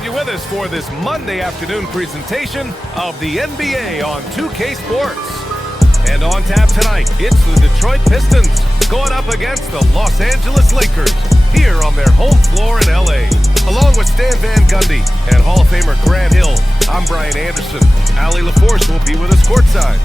have you with us for this Monday afternoon presentation of the NBA on 2K Sports. And on tap tonight, it's the Detroit Pistons going up against the Los Angeles Lakers here on their home floor in LA. Along with Stan Van Gundy and Hall of Famer Grant Hill, I'm Brian Anderson. Allie LaForce will be with us courtside.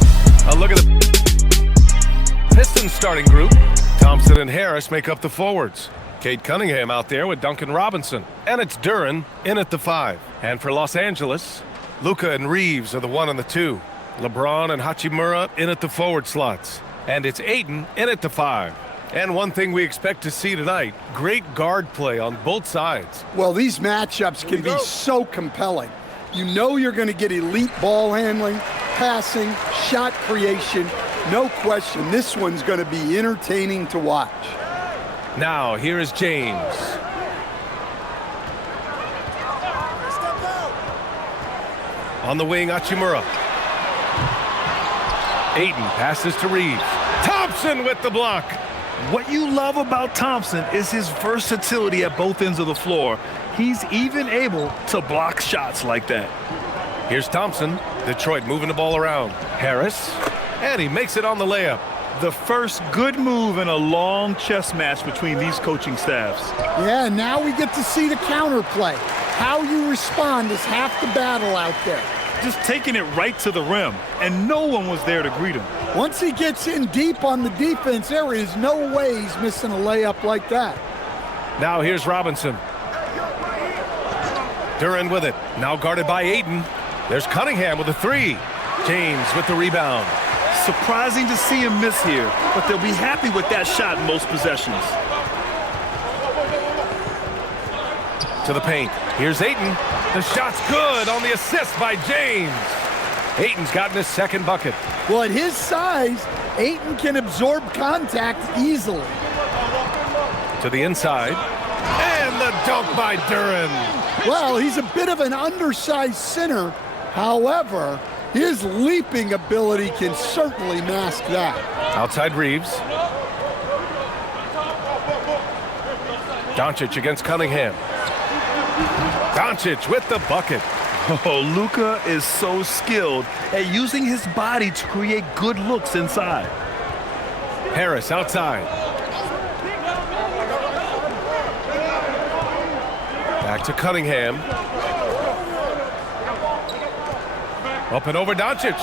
A look at the Pistons starting group. Thompson and Harris make up the forwards. Cade Cunningham out there with Duncan Robinson. And it's Duren in at the 5. And for Los Angeles, Luka and Reeves are the 1 and the 2. LeBron and Hachimura in at the forward slots. And it's Ayton in at the 5. And one thing we expect to see tonight, great guard play on both sides. Well, these matchups can be so compelling. You know you're going to get elite ball handling, passing, shot creation. No question, this one's going to be entertaining to watch. Now, here is James. On the wing, Hachimura. Ayton passes to Reeves. Thompson with the block. What you love about Thompson is his versatility at both ends of the floor. He's even able to block shots like that. Here's Thompson. Detroit moving the ball around. Harris. And he makes it on the layup. The first good move in a long chess match between these coaching staffs. Yeah, now we get to see the counterplay. How you respond is half the battle out there. Just taking it right to the rim, and no one was there to greet him. Once he gets in deep on the defense, there is no way he's missing a layup like that. Now here's Robinson. Duren with it. Now guarded by Ayton. There's Cunningham with a 3. James with the rebound. Surprising to see him miss here, but they'll be happy with that shot in most possessions. To the paint. Here's Ayton. The shot's good on the assist by James. Ayton's gotten his second bucket. Well, at his size, Ayton can absorb contact easily. To the inside. And the dunk by Duren. Well, he's a bit of an undersized center. However, his leaping ability can certainly mask that. Outside Reeves. Doncic against Cunningham. Doncic with the bucket. Oh, Luka is so skilled at using his body to create good looks inside. Harris outside. Back to Cunningham. Up and over Doncic.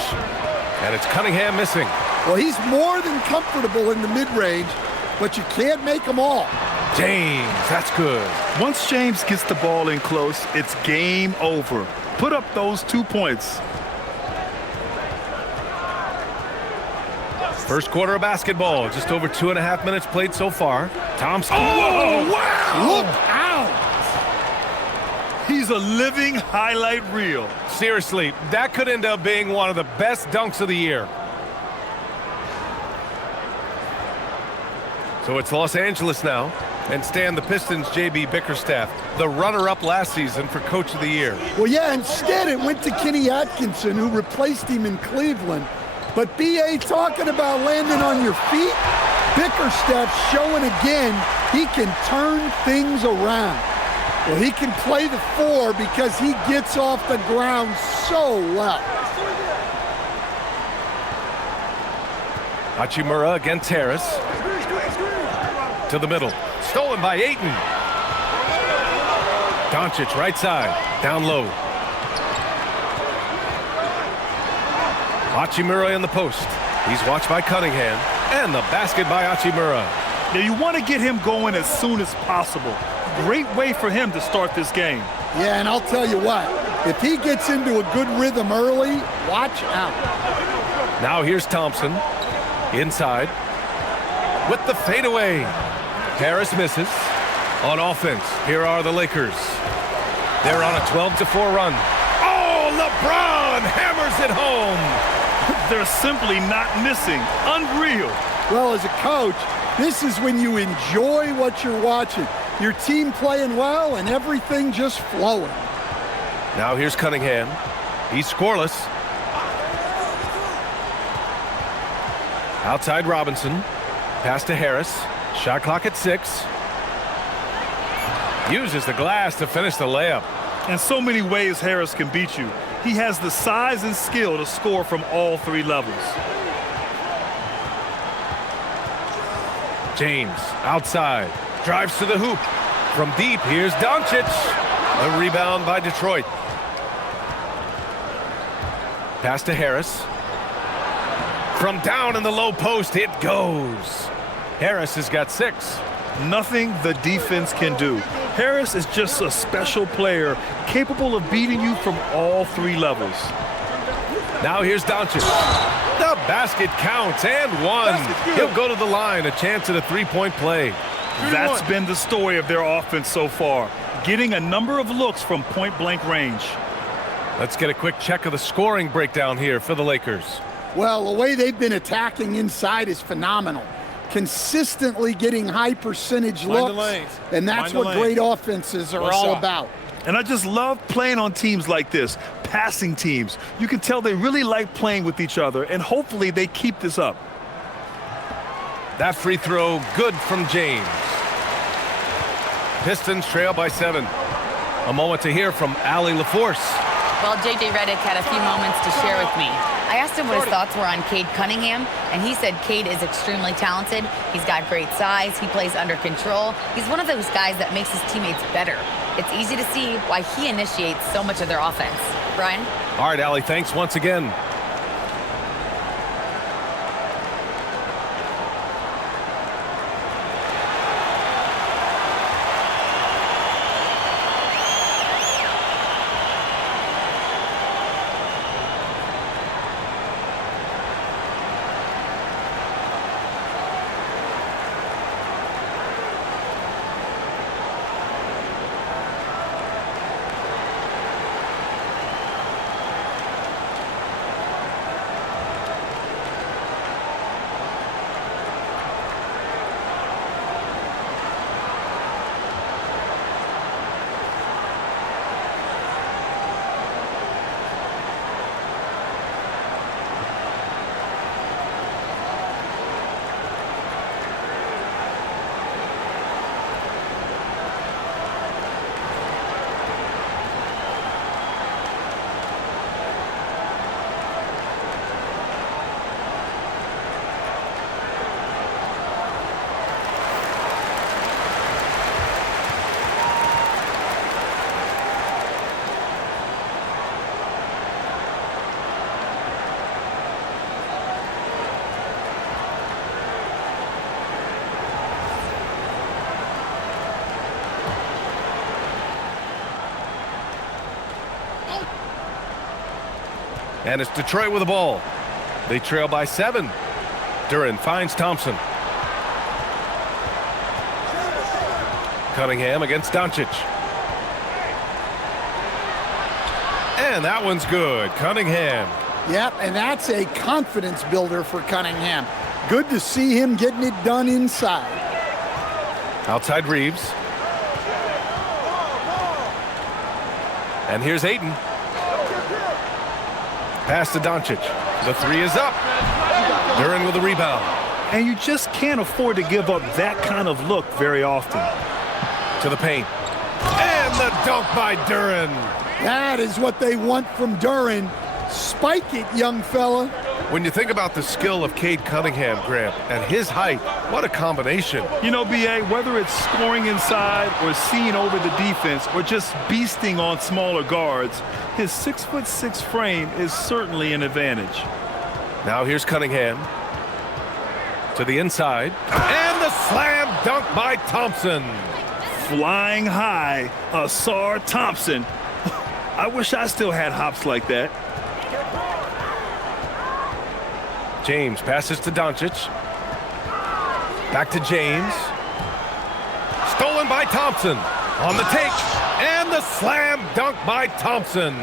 And it's Cunningham missing. Well, he's more than comfortable in the mid-range, but you can't make them all. James, that's good. Once James gets the ball in close, it's game over. Put up those 2 points. First quarter of basketball, just over 2.5 minutes played so far. Thompson. Oh, wow! Look out! He's a living highlight reel. Seriously, that could end up being one of the best dunks of the year. So it's Los Angeles now. And Stan, the Pistons' J.B. Bickerstaff, the runner-up last season for Coach of the Year. Well, yeah, instead it went to Kenny Atkinson, who replaced him in Cleveland. But B.A. talking about landing on your feet, Bickerstaff showing again he can turn things around. Well, he can play the 4 because he gets off the ground so well. Hachimura against Harris. To the middle. Stolen by Ayton. Doncic right side. Down low. Hachimura in the post. He's watched by Cunningham. And the basket by Hachimura. Now you want to get him going as soon as possible. Great way for him to start this game. Yeah, and I'll tell you what. If he gets into a good rhythm early, watch out. Now here's Thompson. Inside. With the fadeaway. Harris misses. On offense, here are the Lakers. They're on a 12-4 run. Oh, LeBron hammers it home. They're simply not missing. Unreal. Well, as a coach, this is when you enjoy what you're watching. Your team playing well and everything just flowing. Now here's Cunningham. He's scoreless. Outside Robinson. Pass to Harris. Shot clock at 6. Uses the glass to finish the layup. And so many ways Harris can beat you. He has the size and skill to score from all three levels. James outside, drives to the hoop. From deep, here's Doncic. A rebound by Detroit. Pass to Harris. From down in the low post, it goes. Harris has got 6. Nothing the defense can do. Harris is just a special player, capable of beating you from all three levels. Now here's Doncic. The basket counts, and one. He'll go to the line, a chance at a three-point play. That's been the story of their offense so far, getting a number of looks from point-blank range. Let's get a quick check of the scoring breakdown here for the Lakers. Well, the way they've been attacking inside is phenomenal. Consistently getting high percentage looks, and that's what great offenses are all about. And I just love playing on teams like this, passing teams. You can tell they really like playing with each other, and hopefully they keep this up. That free throw, good from James. Pistons trail by 7. A moment to hear from Allie LaForce. Well, J.J. Redick had a few moments to share with me. I asked him what his thoughts were on Cade Cunningham, and he said Cade is extremely talented. He's got great size. He plays under control. He's one of those guys that makes his teammates better. It's easy to see why he initiates so much of their offense. Brian? All right, Allie, thanks once again. And it's Detroit with the ball. They trail by 7. Duren finds Thompson. Cunningham against Doncic. And that one's good. Cunningham. Yep, and that's a confidence builder for Cunningham. Good to see him getting it done inside. Outside Reeves. And here's Ayton. Pass to Doncic. The 3 is up. Duren with the rebound. And you just can't afford to give up that kind of look very often. To the paint. And the dunk by Duren. That is what they want from Duren. Spike it, young fella. When you think about the skill of Cade Cunningham, Grant, and his height, what a combination. You know, B.A., whether it's scoring inside or seeing over the defense or just beasting on smaller guards, his 6'6" frame is certainly an advantage. Now here's Cunningham. To the inside. And the slam dunk by Thompson. Flying high, Asar Thompson. I wish I still had hops like that. James passes to Doncic. Back to James. Stolen by Thompson. On the take. And the slam dunk by Thompson.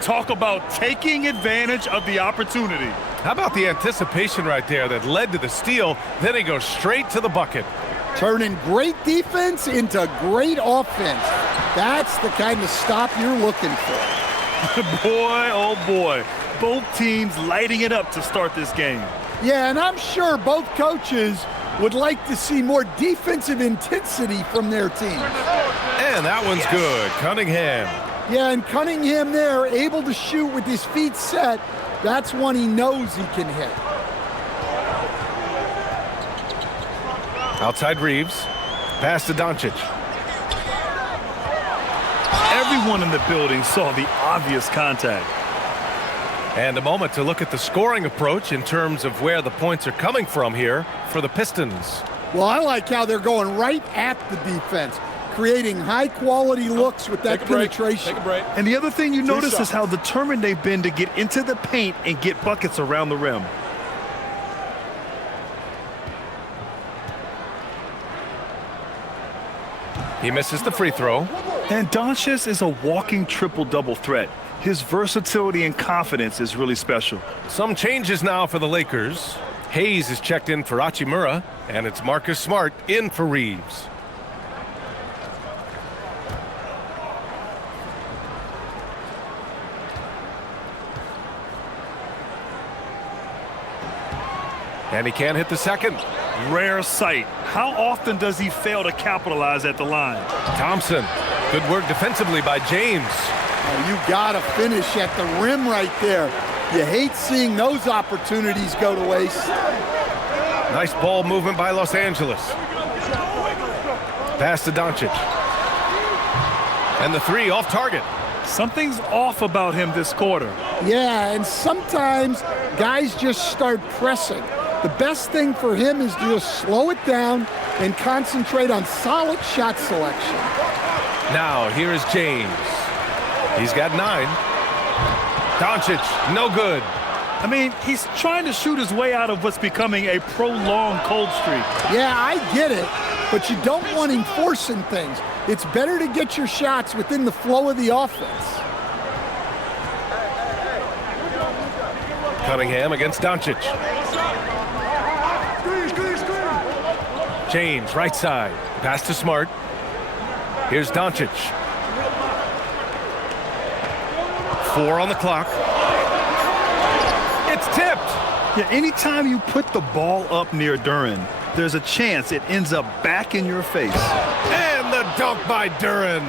Talk about taking advantage of the opportunity. How about the anticipation right there that led to the steal? Then he goes straight to the bucket. Turning great defense into great offense. That's the kind of stop you're looking for. Boy, oh boy. Both teams lighting it up to start this game. Yeah, and I'm sure both coaches would like to see more defensive intensity from their team. And that one's good. Cunningham. Yeah, and Cunningham there, able to shoot with his feet set. That's one he knows he can hit. Outside Reeves. Pass to Doncic. Everyone in the building saw the obvious contact. And a moment to look at the scoring approach in terms of where the points are coming from here for the Pistons. Well, I like how they're going right at the defense, creating high-quality looks with that penetration. Take a break. And the other thing you notice is how determined they've been to get into the paint and get buckets around the rim. He misses the free throw. And Doncic is a walking triple-double threat. His versatility and confidence is really special. Some changes now for the Lakers. Hayes is checked in for Hachimura, and it's Marcus Smart in for Reeves. And he can't hit the second. Rare sight. How often does he fail to capitalize at the line? Thompson. Good work defensively by James. Oh, you gotta finish at the rim right there. You hate seeing those opportunities go to waste. Nice ball movement by Los Angeles. Pass to Doncic. And the three off target. Something's off about him this quarter. Yeah, and sometimes guys just start pressing. The best thing for him is to just slow it down and concentrate on solid shot selection. Now, here is James. He's got 9. Doncic, no good. I mean, he's trying to shoot his way out of what's becoming a prolonged cold streak. Yeah, I get it, but you don't want him forcing things. It's better to get your shots within the flow of the offense. Cunningham against Doncic. James, right side. Pass to Smart. Here's Doncic. 4 on the clock. It's tipped. Yeah, anytime you put the ball up near Duren, there's a chance it ends up back in your face. And the dunk by Duren.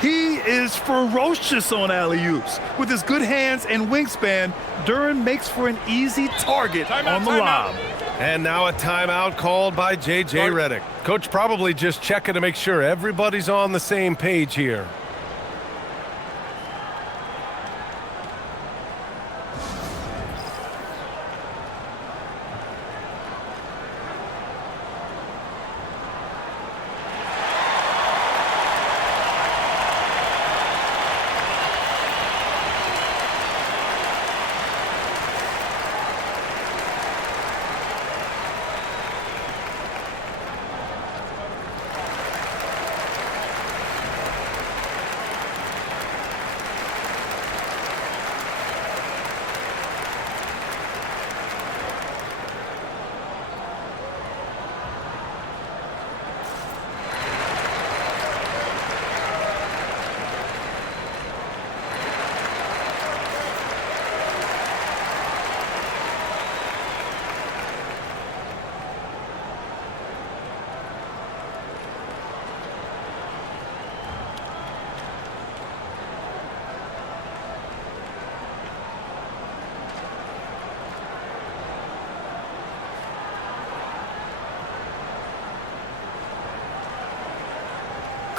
He is ferocious on alley-oops. With his good hands and wingspan, Duren makes for an easy target on the lob. And now a timeout called by J.J. Redick. Coach probably just checking to make sure everybody's on the same page here.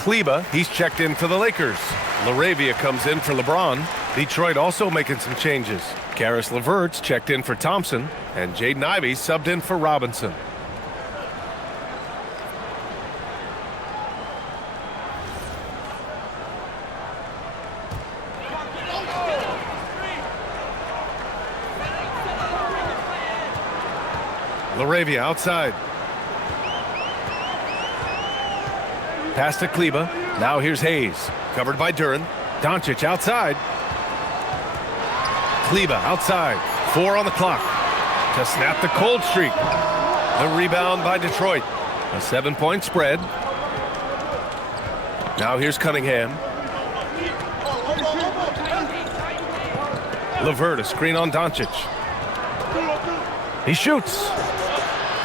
Kleber, he's checked in for the Lakers. LaRavia comes in for LeBron. Detroit also making some changes. Karis LeVert's checked in for Thompson, and Jaden Ivey subbed in for Robinson. LaRavia outside. Pass to Kleber. Now here's Hayes. Covered by Duren. Doncic outside. Kleber outside. 4 on the clock to snap the cold streak. The rebound by Detroit. A 7-point spread. Now here's Cunningham. LeVert, a screen on Doncic. He shoots.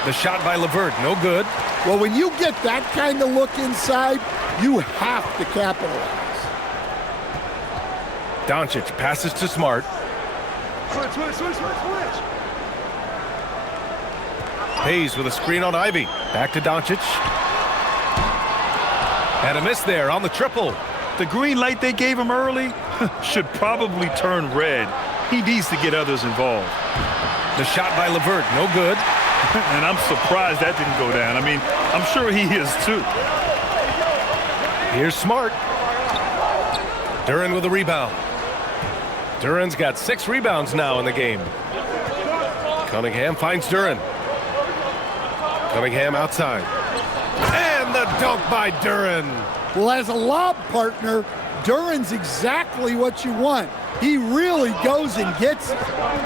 The shot by LeVert, no good. Well, when you get that kind of look inside, you have to capitalize. Doncic passes to Smart. Switch. Hayes with a screen on Ivy. Back to Doncic. And a miss there on the triple. The green light they gave him early should probably turn red. He needs to get others involved. The shot by LeVert, no good. And I'm surprised that didn't go down. I mean, I'm sure he is too. Here's Smart. Duren with a rebound. Duren's got 6 rebounds now in the game. Cunningham finds Duren. Cunningham outside. And the dunk by Duren. Well, as a lob partner, Duren's exactly what you want. He really goes and gets it.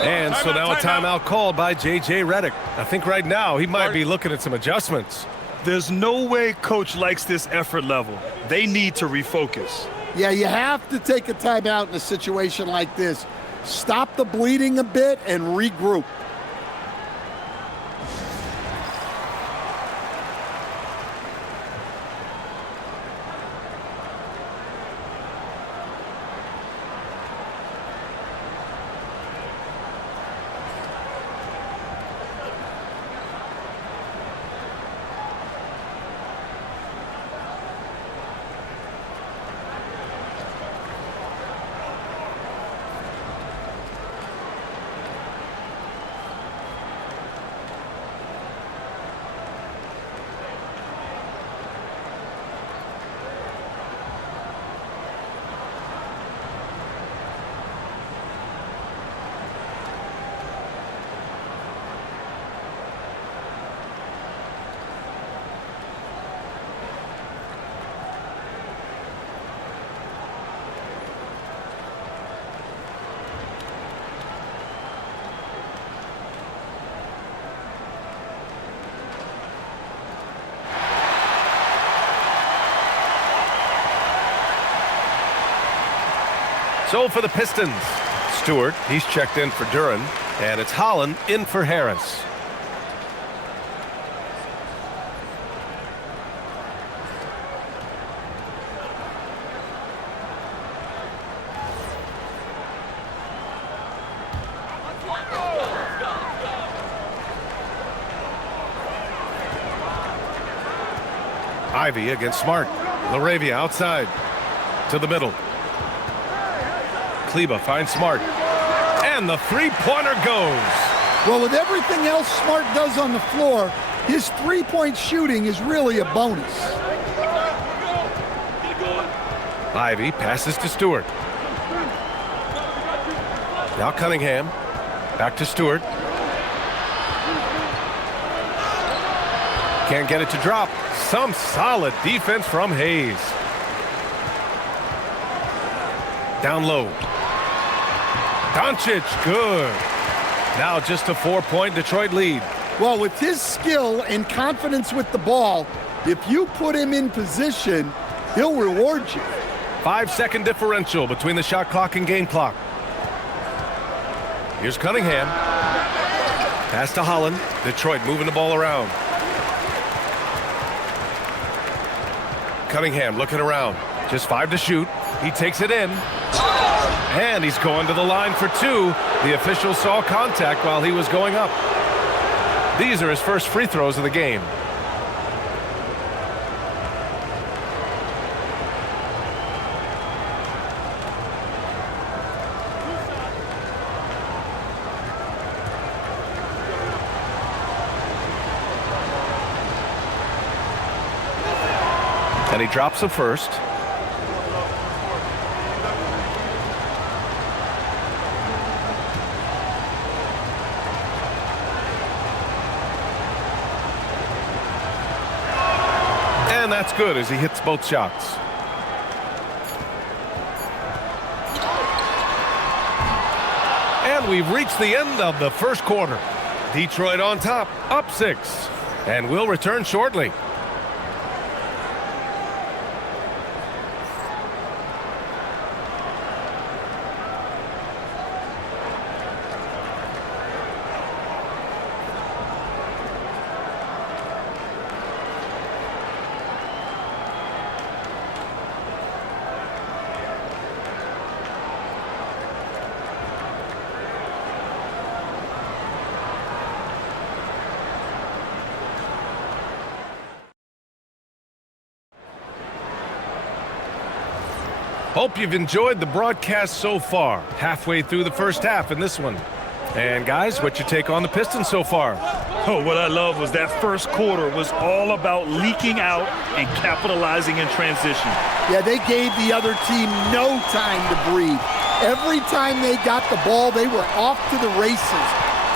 And so now a timeout called by J.J. Redick. I think right now he might be looking at some adjustments. There's no way coach likes this effort level. They need to refocus. Yeah, you have to take a timeout in a situation like this. Stop the bleeding a bit and regroup. So for the Pistons, Stewart, he's checked in for Duren, and it's Holland in for Harris. Ivy against Smart. LaRavia outside to the middle. Kleba finds Smart. And the three-pointer goes. Well, with everything else Smart does on the floor, his three-point shooting is really a bonus. Ivy passes to Stewart. Now Cunningham. Back to Stewart. Can't get it to drop. Some solid defense from Hayes. Down low. Doncic, good. Now just a 4-point Detroit lead. Well, with his skill and confidence with the ball, if you put him in position, he'll reward you. 5-second differential between the shot clock and game clock. Here's Cunningham. Pass to Holland. Detroit moving the ball around. Cunningham looking around. Just 5 to shoot. He takes it in. And he's going to the line for 2. The official saw contact while he was going up. These are his first free throws of the game. And he drops the first. And that's good as he hits both shots. And we've reached the end of the first quarter. Detroit on top, up 6. And we'll return shortly. Hope you've enjoyed the broadcast so far. Halfway through the first half in this one. And guys, what's your take on the Pistons so far? Oh, what I love was that first quarter was all about leaking out and capitalizing in transition. Yeah, they gave the other team no time to breathe. Every time they got the ball, they were off to the races.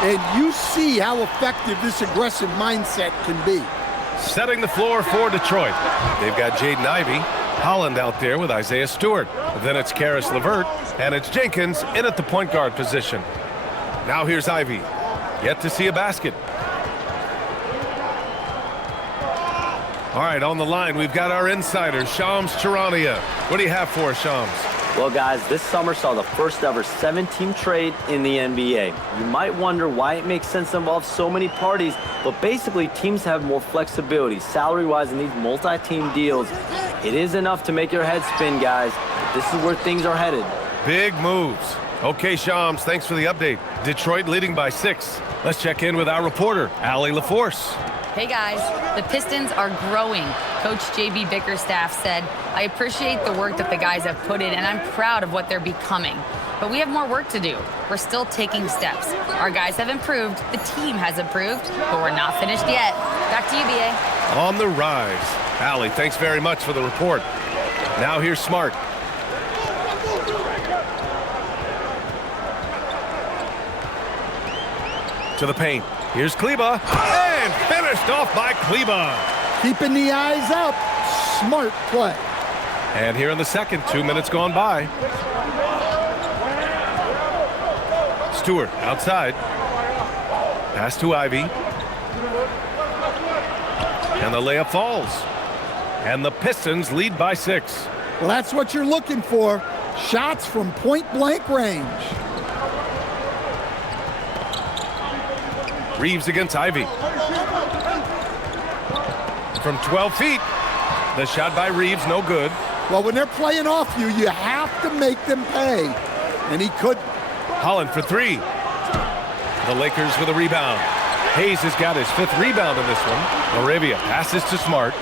And you see how effective this aggressive mindset can be. Setting the floor for Detroit. They've got Jaden Ivey, Holland out there with Isaiah Stewart. Then it's Karis LeVert, and it's Jenkins in at the point guard position. Now here's Ivey. Yet to see a basket. All right, on the line, we've got our insider, Shams Charania. What do you have for us, Shams? Well, guys, this summer saw the first ever 7-team trade in the NBA. You might wonder why it makes sense to involve so many parties, but basically teams have more flexibility salary-wise in these multi-team deals. It is enough to make your head spin, guys. This is where things are headed. Big moves. Okay, Shams, thanks for the update. Detroit leading by 6. Let's check in with our reporter, Allie LaForce. Hey guys, the Pistons are growing. Coach J.B. Bickerstaff said, I appreciate the work that the guys have put in and I'm proud of what they're becoming. But we have more work to do. We're still taking steps. Our guys have improved, the team has improved, but we're not finished yet. Back to you, B.A. On the rise. Allie, thanks very much for the report. Now here's Smart. To the paint. Here's Kleba. And finished off by Kleba. Keeping the eyes up. Smart play. And here in the second, 2 minutes gone by. Stewart outside. Pass to Ivey. And the layup falls. And the Pistons lead by 6. Well, that's what you're looking for. Shots from point-blank range. Reeves against Ivey. From 12 feet. The shot by Reeves, no good. Well, when they're playing off you, you have to make them pay. And he could. Holland for 3. The Lakers with a rebound. Hayes has got his 5th rebound in this one. Moravia passes to Smart.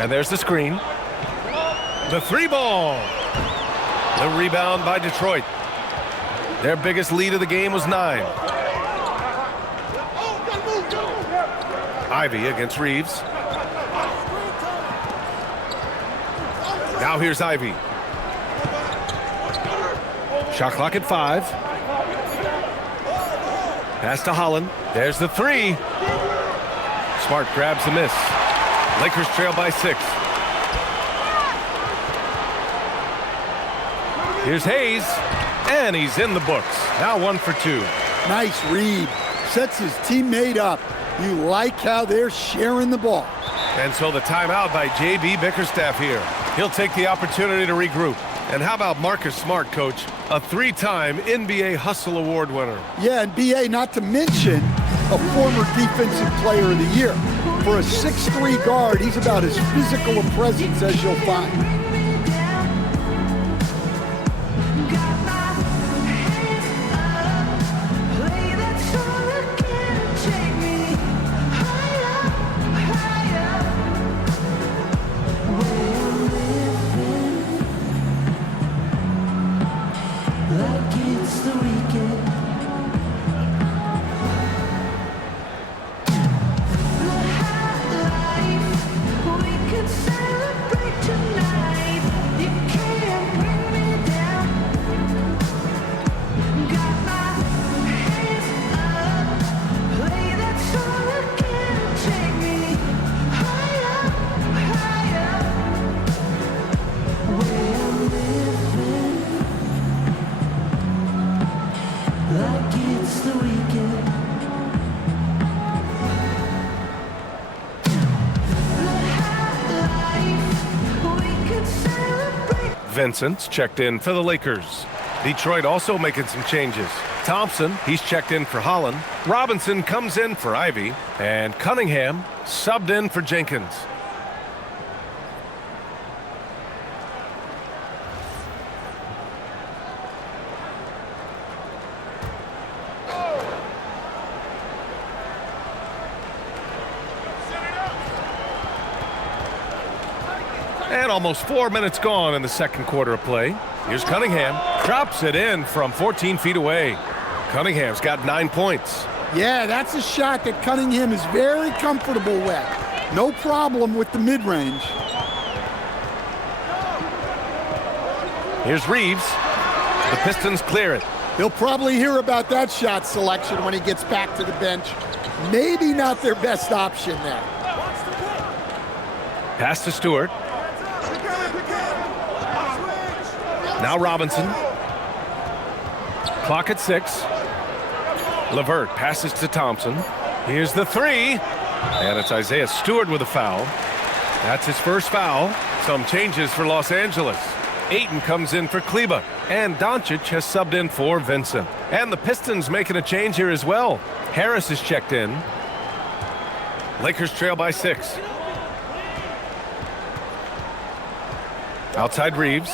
And there's the screen. The 3-ball. The rebound by Detroit. Their biggest lead of the game was 9. Ivey against Reeves. Now here's Ivey. Shot clock at 5. Pass to Holland. There's the 3. Smart grabs the miss. Lakers trail by 6. Here's Hayes. And he's in the books. Now 1 for 2. Nice read. Sets his teammate up. You like how they're sharing the ball. And so the timeout by J.B. Bickerstaff here. He'll take the opportunity to regroup. And how about Marcus Smart, Coach? A 3-time NBA Hustle Award winner. Yeah, and B.A., not to mention a former Defensive Player of the Year. For a 6'3" guard, he's about as physical a presence as you'll find. Vincent's checked in for the Lakers. Detroit also making some changes. Thompson, he's checked in for Holland. Robinson comes in for Ivey. And Cunningham subbed in for Jenkins. And almost 4 minutes gone in the second quarter of play. Here's Cunningham. Drops it in from 14 feet away. Cunningham's got 9 points. Yeah, that's a shot that Cunningham is very comfortable with. No problem with the mid-range. Here's Reeves. The Pistons clear it. He'll probably hear about that shot selection when he gets back to the bench. Maybe not their best option there. Pass to Stewart. Now Robinson. Clock at 6. LeVert passes to Thompson. Here's the three. And it's Isaiah Stewart with a foul. That's his first foul. Some changes for Los Angeles. Ayton comes in for Kleba. And Doncic has subbed in for Vincent. And the Pistons making a change here as well. Harris is checked in. Lakers trail by 6. Outside Reeves.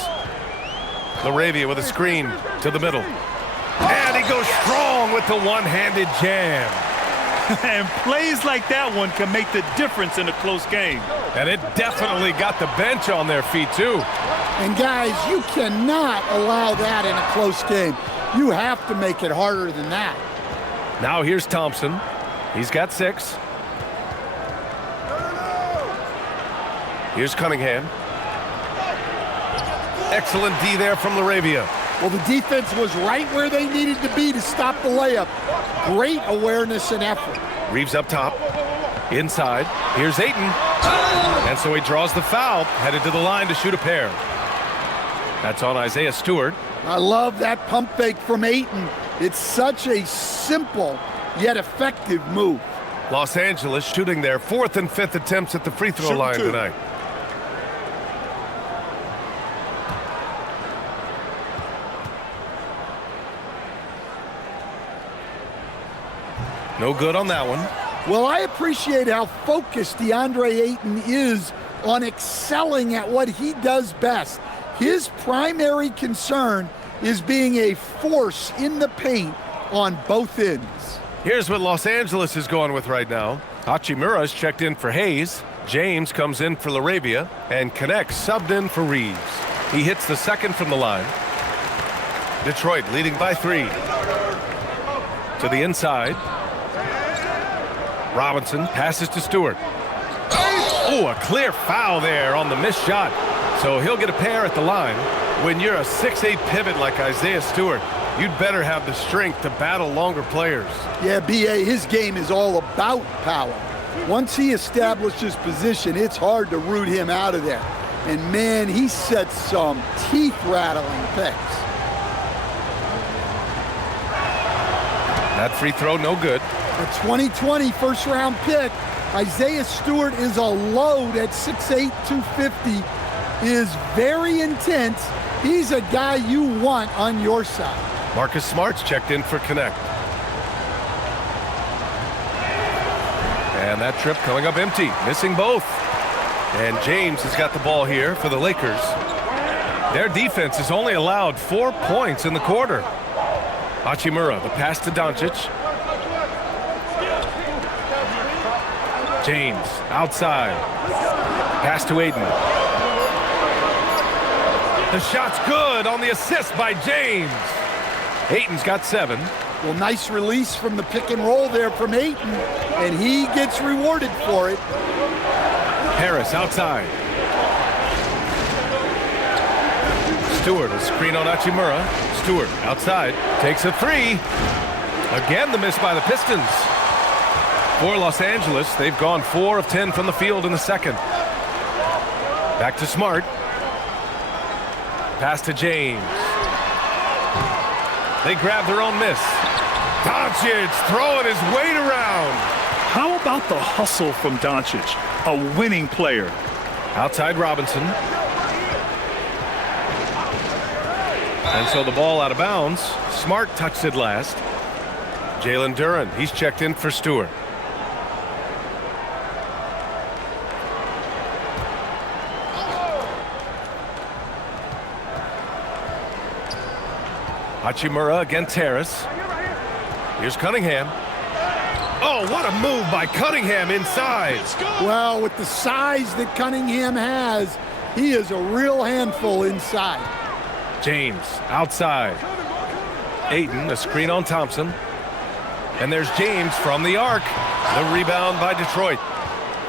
LaRavia with a screen to the middle. And he goes strong with the one-handed jam. And plays like that one can make the difference in a close game. And it definitely got the bench on their feet, too. And guys, you cannot allow that in a close game. You have to make it harder than that. Now here's Thompson. He's got 6. Here's Cunningham. Excellent D there from LaRavia. Well, the defense was right where they needed to be to stop the layup. Great awareness and effort. Reeves up top. Inside. Here's Ayton. And so he draws the foul, headed to the line to shoot a pair. That's on Isaiah Stewart. I love that pump fake from Ayton. It's such a simple yet effective move. Los Angeles shooting their 4th and 5th attempts at the free throw line tonight. No good on that one. Well, I appreciate how focused DeAndre Ayton is on excelling at what he does best. His primary concern is being a force in the paint on both ends. Here's what Los Angeles is going with right now. Hachimura's checked in for Hayes. James comes in for LaRavia. And connects subbed in for Reeves. He hits the second from the line. Detroit leading by 3. To the inside. Robinson passes to Stewart. Oh, a clear foul there on the missed shot. So he'll get a pair at the line. When you're a 6'8 pivot like Isaiah Stewart, you'd better have the strength to battle longer players. Yeah, B.A., his game is all about power. Once he establishes position, it's hard to root him out of there. And, man, he sets some teeth-rattling picks. That free throw, no good. A 2020 first-round pick, Isaiah Stewart is a load at 6'8", 250, is very intense. He's a guy you want on your side. Marcus Smart's checked in for Connect. And that trip coming up empty, missing both. And James has got the ball here for the Lakers. Their defense has only allowed 4 points in the quarter. Hachimura, the pass to Doncic. James, outside. Pass to Ayton. The shot's good on the assist by James. Ayton's got 7. Well, nice release from the pick and roll there from Ayton, and he gets rewarded for it. Harris outside. Stewart, a screen on Hachimura. Stewart outside, takes a 3. Again, the miss by the Pistons. For Los Angeles, they've gone 4 of 10 from the field in the second. Back to Smart. Pass to James. They grab their own miss. Doncic throwing his weight around. How about the hustle from Doncic, a winning player? Outside Robinson. And so the ball out of bounds. Smart touched it last. Jalen Duren, he's checked in for Stewart. Hachimura against Harris. Here's Cunningham. Oh, what a move by Cunningham inside. Well, with the size that Cunningham has, He is a real handful inside. James outside. Ayton, a screen on Thompson. And there's James from the arc. The rebound by Detroit.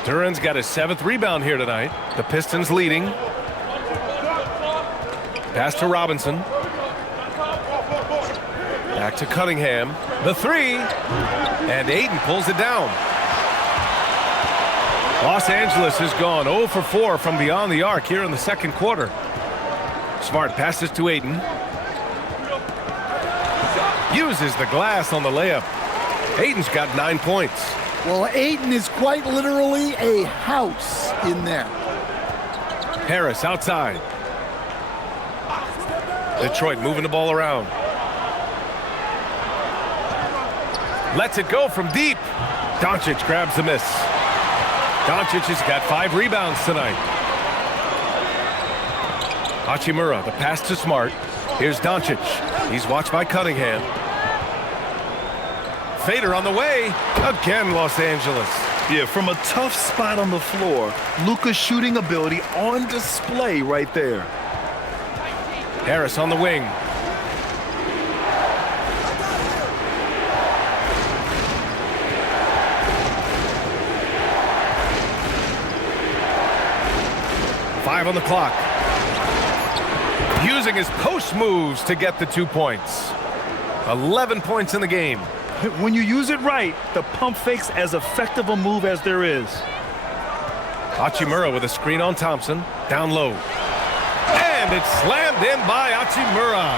Duran's got his 7th rebound here tonight. The Pistons leading. Pass to Robinson. Back to Cunningham. The 3. And Ayton pulls it down. Los Angeles has gone 0 for 4 from beyond the arc here in the second quarter. Smart passes to Ayton. Uses the glass on the layup. Ayton's got 9 points. Well, Ayton is quite literally a house in there. Harris outside. Detroit moving the ball around. Lets it go from deep. Doncic grabs the miss. Doncic has got 5 rebounds tonight. Hachimura, the pass to Smart. Here's Doncic. He's watched by Cunningham. Fader on the way. Again, Los Angeles. Yeah, from a tough spot on the floor, Luka's shooting ability on display right there. Harris on the wing. Five on the clock. Using his post moves to get the 2 points. 11 points in the game. When you use it right, the pump fake's as effective a move as there is. Hachimura with a screen on Thompson. Down low. And it's slammed in by Hachimura.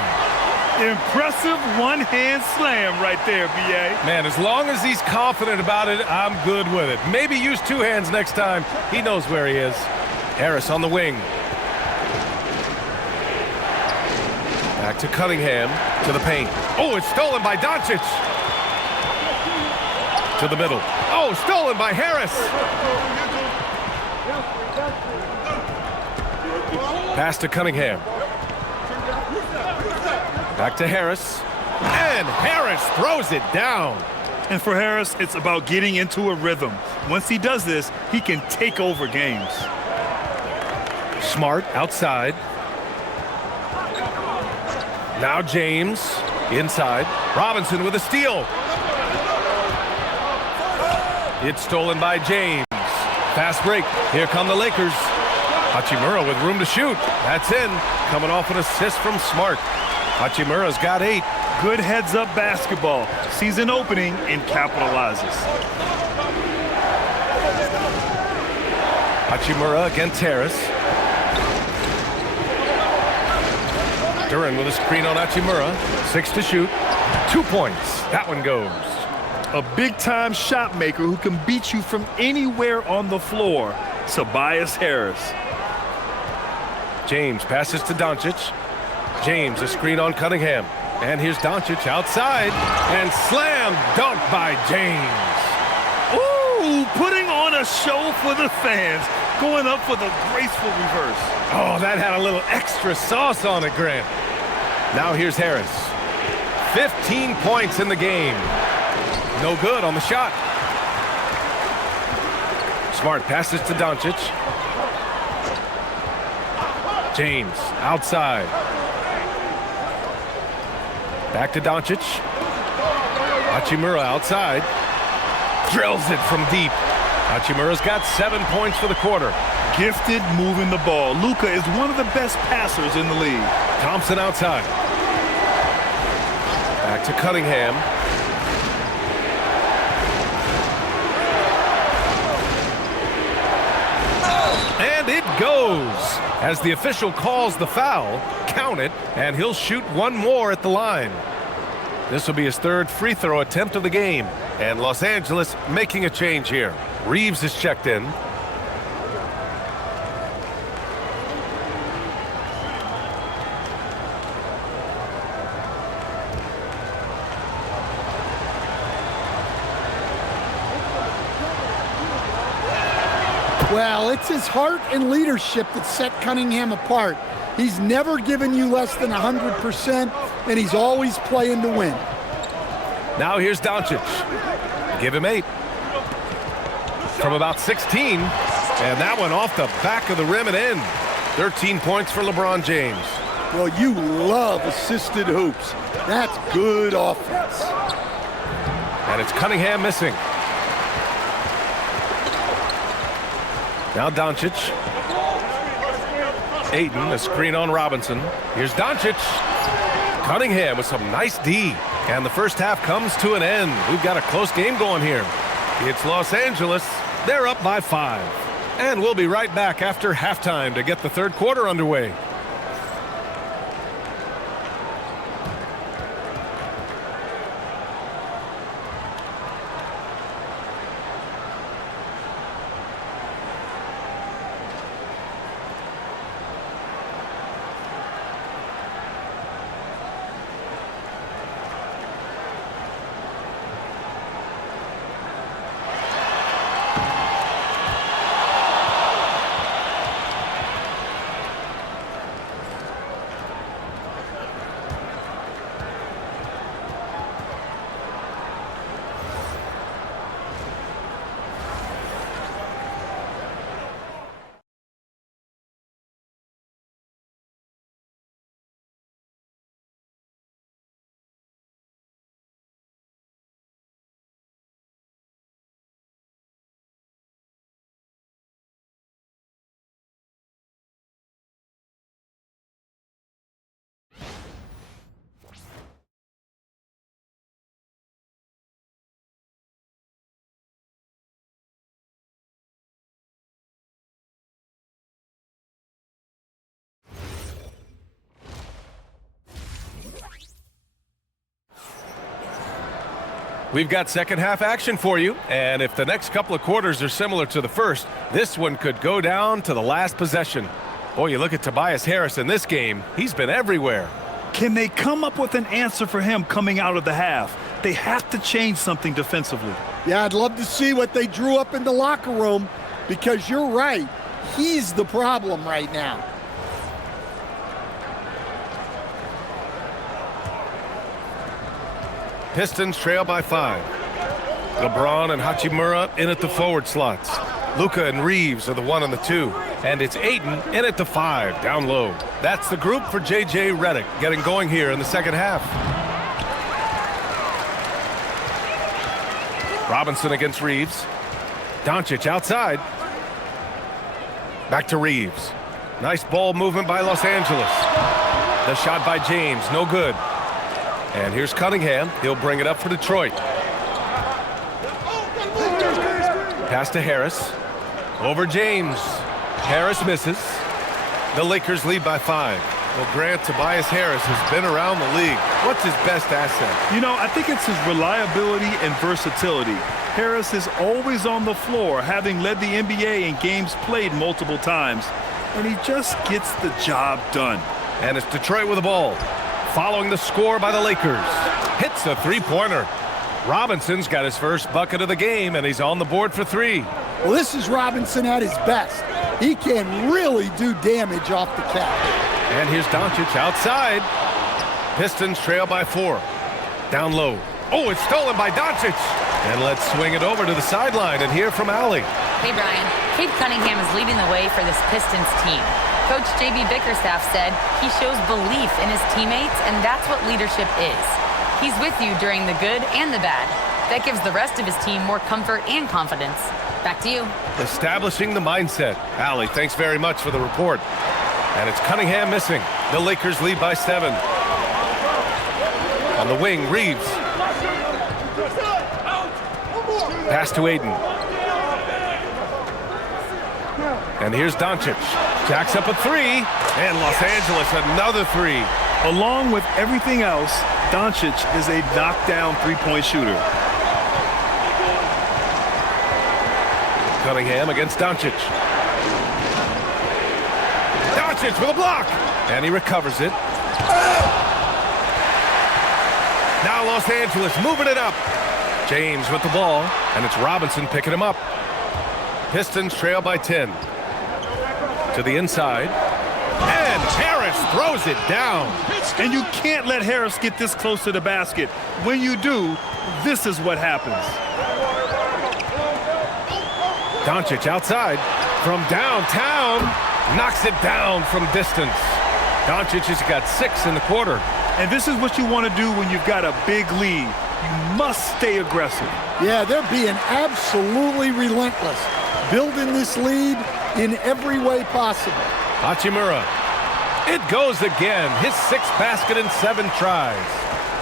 Impressive one-hand slam right there, B.A. Man, as long as he's confident about it, I'm good with it. Maybe use 2 hands next time. He knows where he is. Harris on the wing. Back to Cunningham. To the paint. Oh, it's stolen by Doncic. To the middle. Oh, stolen by Harris. Pass to Cunningham. Back to Harris. And Harris throws it down. And for Harris, it's about getting into a rhythm. Once he does this, he can take over games. Smart outside. Now James inside. Robinson with a steal. It's stolen by James. Fast break. Here come the Lakers. Hachimura with room to shoot. That's in. Coming off an assist from Smart. Hachimura's got 8. Good heads-up basketball. Sees an opening and capitalizes. Hachimura against Harris. Duran with a screen on Hachimura. 6 to shoot. 2 points. That one goes. A big-time shot maker who can beat you from anywhere on the floor. Tobias Harris. James passes to Doncic. James, a screen on Cunningham. And here's Doncic outside. And slam dunk by James. Ooh, putting on a show for the fans. Going up for the graceful reverse. Oh, that had a little extra sauce on it, Grant. Now here's Harris. 15 points in the game. No good on the shot. Smart passes to Doncic. James outside. Back to Doncic. Hachimura outside. Drills it from deep. Hachimura's got 7 points for the quarter. Gifted moving the ball. Luka is one of the best passers in the league. Thompson outside. Back to Cunningham. And it goes. As the official calls the foul, count it, and he'll shoot one more at the line. This will be his 3rd free throw attempt of the game. And Los Angeles making a change here. Reeves is checked in. Well, it's his heart and leadership that set Cunningham apart. He's never given you less than 100%, and he's always playing to win. Now here's Doncic. Give him 8. From about 16. And that one off the back of the rim and in. 13 points for LeBron James. Well, you love assisted hoops. That's good offense. And it's Cunningham missing. Now Doncic. Ayton, a screen on Robinson. Here's Doncic. Cunningham with some nice D. And the first half comes to an end. We've got a close game going here. It's Los Angeles. They're up by 5. And we'll be right back after halftime to get the third quarter underway. We've got second half action for you, and if the next couple of quarters are similar to the first, this one could go down to the last possession. Boy, you look at Tobias Harris in this game, he's been everywhere. Can they come up with an answer for him coming out of the half? They have to change something defensively. Yeah, I'd love to see what they drew up in the locker room, because you're right. He's the problem right now. Pistons trail by 5. LeBron and Hachimura in at the forward slots. Luka and Reeves are the 1 and the 2. And it's Ayton in at the 5, down low. That's the group for J.J. Redick getting going here in the second half. Robinson against Reeves. Doncic outside. Back to Reeves. Nice ball movement by Los Angeles. The shot by James, no good. And here's Cunningham. He'll bring it up for Detroit. Pass to Harris. Over James. Harris misses. The Lakers lead by 5. Well, Grant, Tobias Harris has been around the league. What's his best asset? You know, I think it's his reliability and versatility. Harris is always on the floor, having led the NBA in games played multiple times. And he just gets the job done. And it's Detroit with the ball. Following the score by the Lakers. Hits a three-pointer. Robinson's got his first bucket of the game, and he's on the board for 3. Well, this is Robinson at his best. He can really do damage off the catch. And here's Doncic outside. Pistons trail by 4. Down low. Oh, it's stolen by Doncic. And let's swing it over to the sideline and hear from Allie. Hey, Brian. Cade Cunningham is leading the way for this Pistons team. Coach J.B. Bickerstaff said he shows belief in his teammates, and that's what leadership is. He's with you during the good and the bad. That gives the rest of his team more comfort and confidence. Back to you. Establishing the mindset. Allie, thanks very much for the report. And it's Cunningham missing. The Lakers lead by 7. On the wing, Reeves. Pass to Ayton. And here's Doncic. Jacks up a 3. And Los Angeles another 3. Along with everything else, Doncic is a knockdown three-point shooter. Cunningham against Doncic. Doncic with a block. And he recovers it. Now Los Angeles moving it up. James with the ball. And it's Robinson picking him up. Pistons trail by 10. To the inside. And Harris throws it down. And you can't let Harris get this close to the basket. When you do, this is what happens. Doncic outside from downtown. Knocks it down from distance. Doncic has got 6 in the quarter. And this is what you want to do when you've got a big lead. You must stay aggressive. Yeah, they're being absolutely relentless, building this lead in every way possible. Hachimura. It goes again. His 6th basket in 7 tries.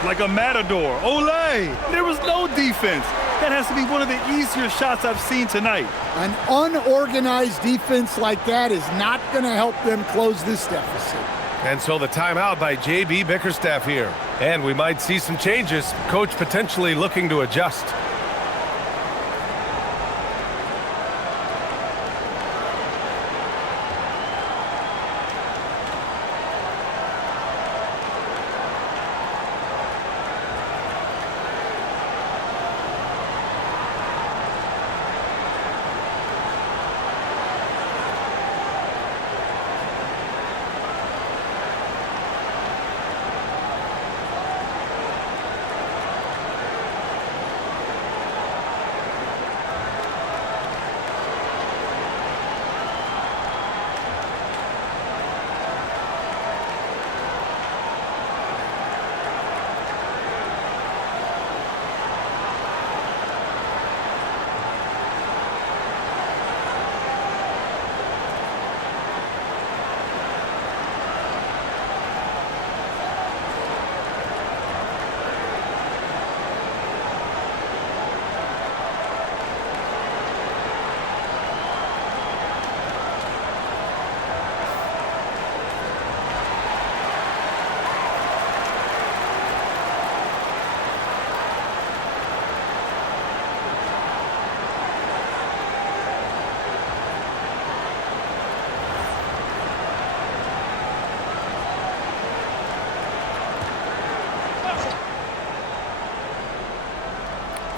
Like a matador. Olay! There was no defense. That has to be one of the easier shots I've seen tonight. An unorganized defense like that is not going to help them close this deficit. And so the timeout by J.B. Bickerstaff here. And we might see some changes. Coach potentially looking to adjust.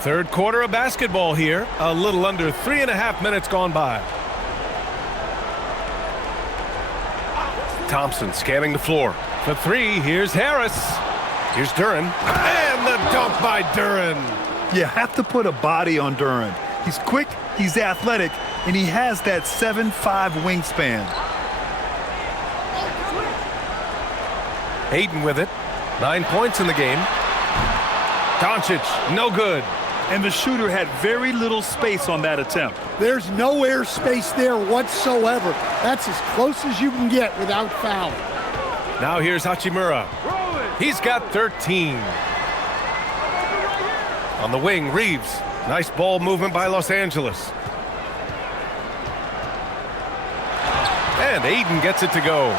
Third quarter of basketball here. A little under 3.5 minutes gone by. Thompson scanning the floor. For 3, here's Harris. Here's Duren. And the dunk by Duren. You have to put a body on Duren. He's quick, he's athletic, and he has that 7'5" wingspan. Ayton with it. 9 points in the game. Doncic, no good. And the shooter had very little space on that attempt. There's no air space there whatsoever. That's as close as you can get without fouling. Now here's Hachimura. He's got 13. On the wing, Reeves. Nice ball movement by Los Angeles. And Ayton gets it to go.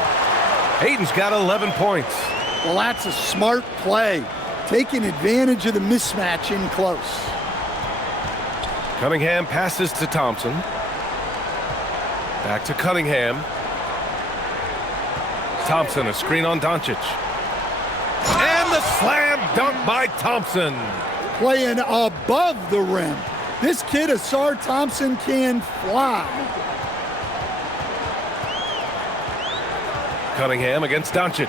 Ayton's got 11 points. Well, that's a smart play, taking advantage of the mismatch in close. Cunningham passes to Thompson. Back to Cunningham. Thompson, a screen on Doncic. And the slam dunk by Thompson. Playing above the rim. This kid, Asar Thompson, can fly. Cunningham against Doncic.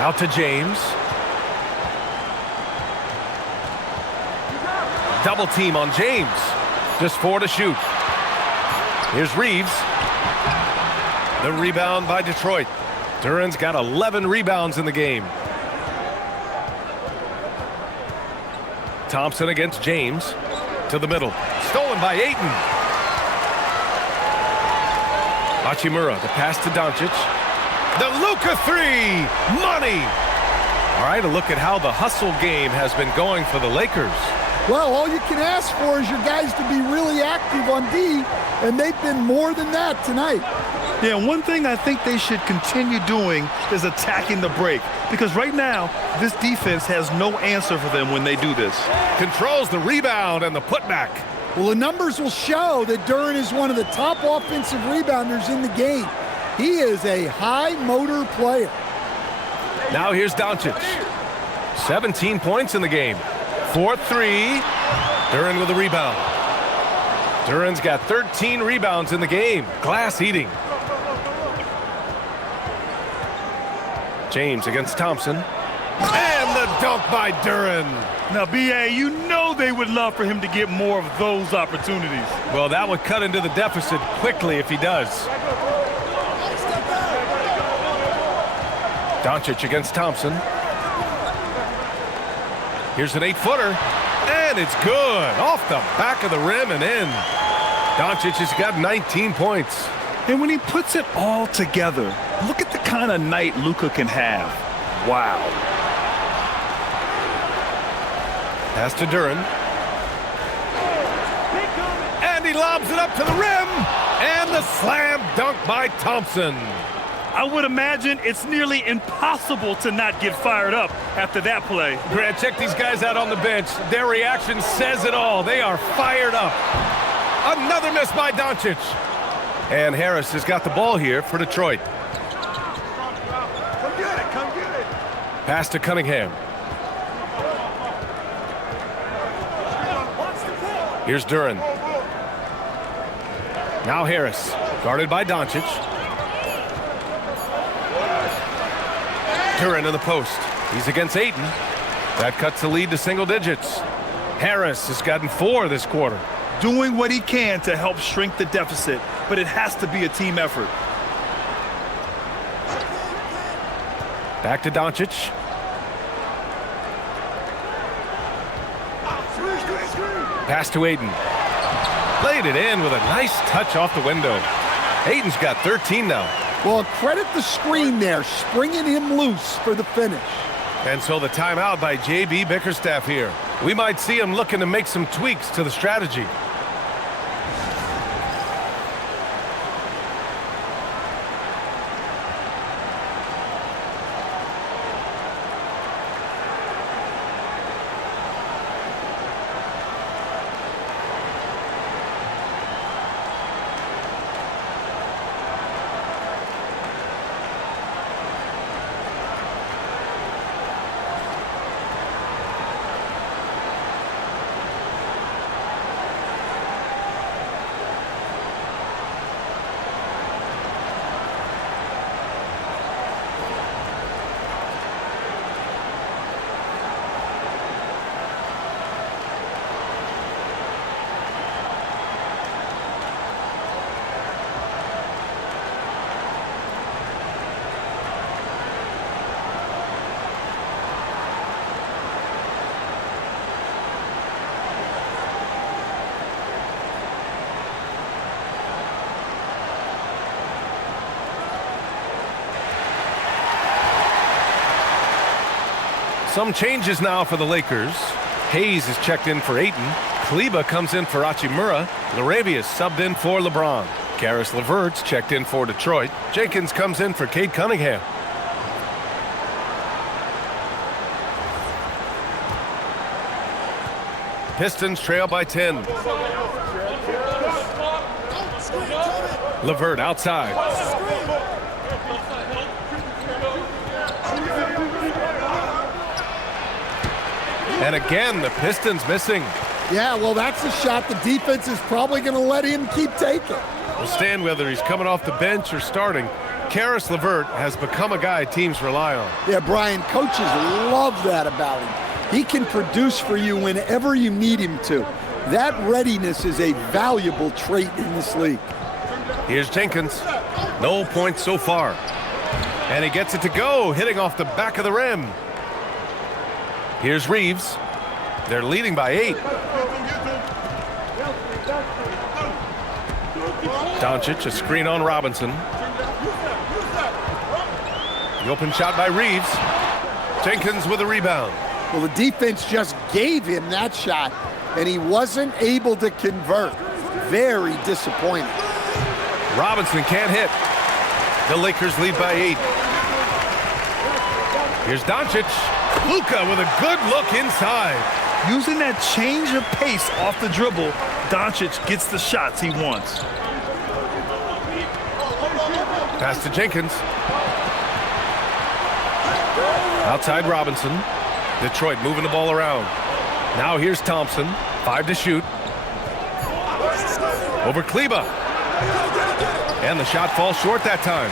Out to James. Double team on James. Just 4 to shoot. Here's Reeves. The rebound by Detroit. Duren's got 11 rebounds in the game. Thompson against James. To the middle. Stolen by Ayton. Hachimura, the pass to Doncic. The Luka 3. Money. All right, a look at how the hustle game has been going for the Lakers. Well, all you can ask for is your guys to be really active on D, and they've been more than that tonight. Yeah, one thing I think they should continue doing is attacking the break, because right now, this defense has no answer for them when they do this. Controls the rebound and the putback. Well, the numbers will show that Duren is one of the top offensive rebounders in the game. He is a high-motor player. Now here's Doncic. 17 points in the game. 4-3. Duren with a rebound. Duren's got 13 rebounds in the game. Glass eating. James against Thompson. And the dunk by Duren. Now, B.A., you know know they would love for him to get more of those opportunities. Well, that would cut into the deficit quickly if he does. Doncic against Thompson. Here's an 8-footer, and it's good. Off the back of the rim and in. Doncic has got 19 points. And when he puts it all together, look at the kind of night Luka can have. Wow. Pass to Duren. And he lobs it up to the rim. And the slam dunk by Thompson. I would imagine it's nearly impossible to not get fired up after that play. Grant, check these guys out on the bench. Their reaction says it all. They are fired up. Another miss by Doncic. And Harris has got the ball here for Detroit. Come get it, come get it. Pass to Cunningham. Here's Duren. Now Harris, guarded by Doncic. Duren in the post. He's against Ayton. That cuts the lead to single digits. Harris has gotten 4 this quarter. Doing what he can to help shrink the deficit, but it has to be a team effort. Back to Doncic. Pass to Ayton. Played it in with a nice touch off the window. Ayton's got 13 now. Well, credit the screen there, springing him loose for the finish. And so the timeout by J.B. Bickerstaff here. We might see him looking to make some tweaks to the strategy. Some changes now for the Lakers. Hayes is checked in for Ayton. Kleba comes in for Hachimura. Larabius subbed in for LeBron. Karis LeVert's checked in for Detroit. Jenkins comes in for Cade Cunningham. Pistons trail by 10. LeVert outside. And again, the Pistons missing. Yeah, well, that's a shot the defense is probably going to let him keep taking. We'll stand whether he's coming off the bench or starting. Karis LeVert has become a guy teams rely on. Yeah, Brian, coaches love that about him. He can produce for you whenever you need him to. That readiness is a valuable trait in this league. Here's Jenkins. No points so far. And he gets it to go, hitting off the back of the rim. Here's Reeves. They're leading by 8. Doncic, a screen on Robinson. The open shot by Reeves. Jenkins with a rebound. Well, the defense just gave him that shot, and he wasn't able to convert. Very disappointing. Robinson can't hit. The Lakers lead by 8. Here's Doncic. Luka with a good look inside. Using that change of pace off the dribble, Doncic gets the shots he wants. Pass to Jenkins. Outside Robinson. Detroit moving the ball around. Now here's Thompson. 5 to shoot. Over Kleba. And the shot falls short that time.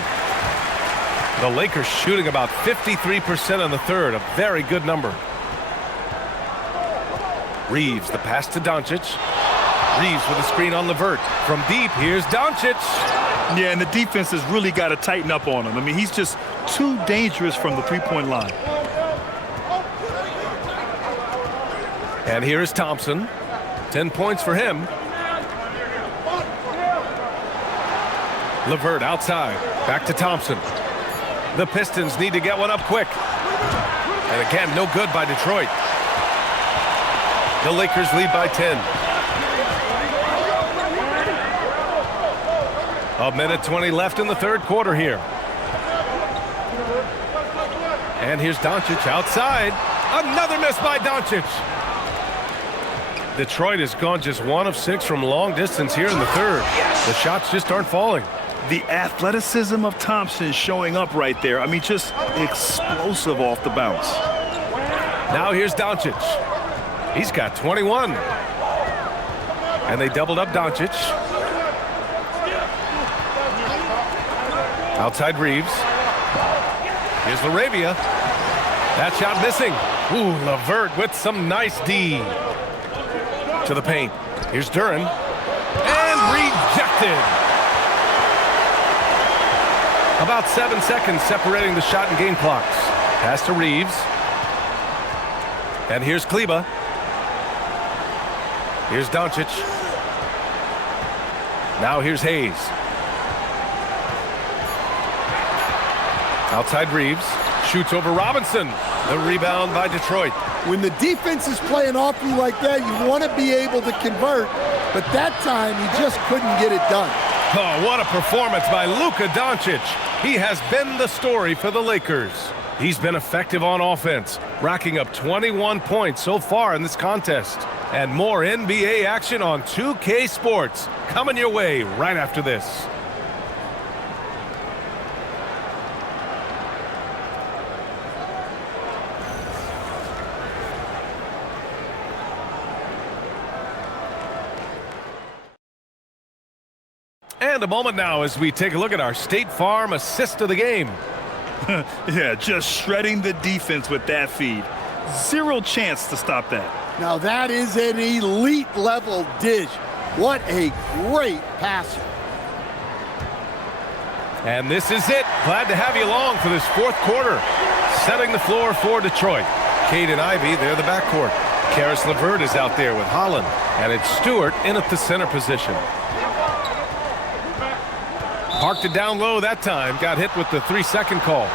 The Lakers shooting about 53% in the third, a very good number. Reeves, the pass to Doncic. Reeves with a screen on LeVert. From deep, here's Doncic. Yeah, and the defense has really got to tighten up on him. I mean, he's just too dangerous from the three-point line. And here is Thompson. 10 points for him. LeVert outside. Back to Thompson. The Pistons need to get one up quick. And again, no good by Detroit. The Lakers lead by 10. A minute 20 left in the third quarter here. And here's Doncic outside. Another miss by Doncic. Detroit has gone just 1 of 6 from long distance here in the third. The shots just aren't falling. The athleticism of Thompson showing up right there. I mean, just explosive off the bounce. Now here's Doncic. He's got 21. And they doubled up Doncic. Outside Reeves. Here's LaRavia. That shot missing. Ooh, LeVert with some nice D. To the paint. Here's Duran. And rejected. About 7 seconds separating the shot and game clocks. Pass to Reeves. And here's Kleba. Here's Doncic. Now here's Hayes. Outside Reeves. Shoots over Robinson. The rebound by Detroit. When the defense is playing off you like that, you want to be able to convert. But that time, he just couldn't get it done. Oh, what a performance by Luka Doncic. He has been the story for the Lakers. He's been effective on offense, racking up 21 points so far in this contest. And more NBA action on 2K Sports coming your way right after this. And a moment now as we take a look at our State Farm assist of the game. Yeah, just shredding the defense with that feed. Zero chance to stop that. Now that is an elite level dish. What a great passer. And this is it. Glad to have you along for this fourth quarter. Setting the floor for Detroit. Cade and Ivy, they're the backcourt. Karis LeVert is out there with Holland. And it's Stewart in at the center position. Parked it down low that time. Got hit with the 3-second call.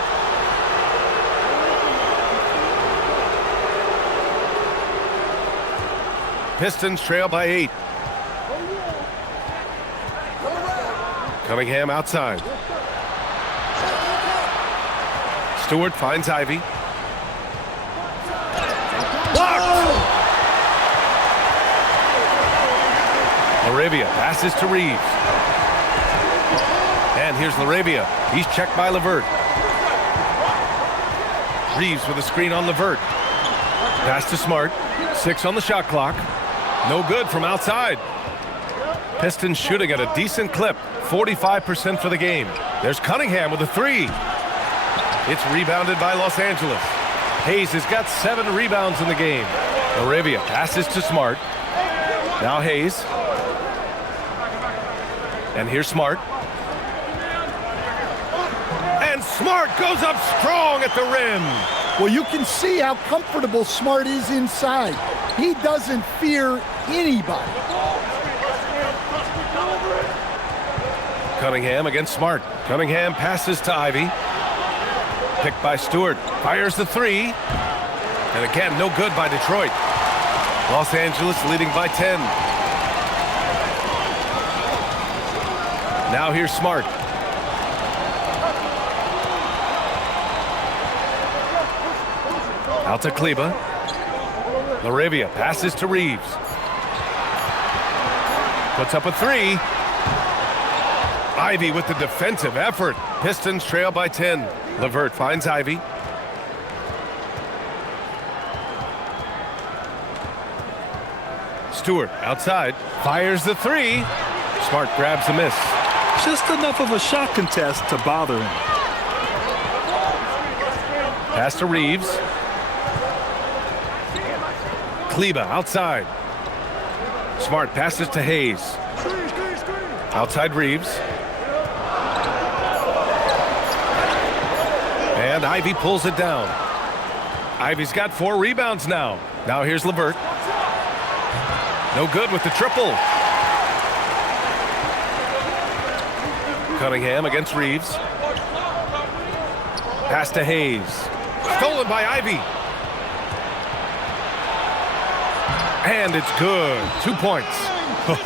Pistons trail by 8. Cunningham outside. Stewart finds Ivy. Blocked! LaRavia passes to Reeves. And here's LaRavia. He's checked by LeVert. Reeves with a screen on LeVert. Pass to Smart. 6 on the shot clock. No good from outside. Pistons shooting at a decent clip. 45% for the game. There's Cunningham with a 3. It's rebounded by Los Angeles. Hayes has got 7 rebounds in the game. LaRavia passes to Smart. Now Hayes. And here's Smart. And Smart goes up strong at the rim. Well, you can see how comfortable Smart is inside. He doesn't fear anybody. Cunningham against Smart. Cunningham passes to Ivy. Picked by Stewart. Fires the 3. And again, no good by Detroit. Los Angeles leading by 10. Now here's Smart. Out to Kleba. LaRavia passes to Reeves. Puts up a 3. Ivy with the defensive effort. Pistons trail by 10. LeVert finds Ivy. Stewart outside. Fires the 3. Smart grabs a miss. Just enough of a shot contest to bother him. Pass to Reeves. Kleber outside. Smart passes to Hayes. Outside Reeves. And Ivy pulls it down. Ivy's got 4 rebounds now. Now here's LeVert. No good with the triple. Cunningham against Reeves. Pass to Hayes. Stolen by Ivy. And it's good. 2 points.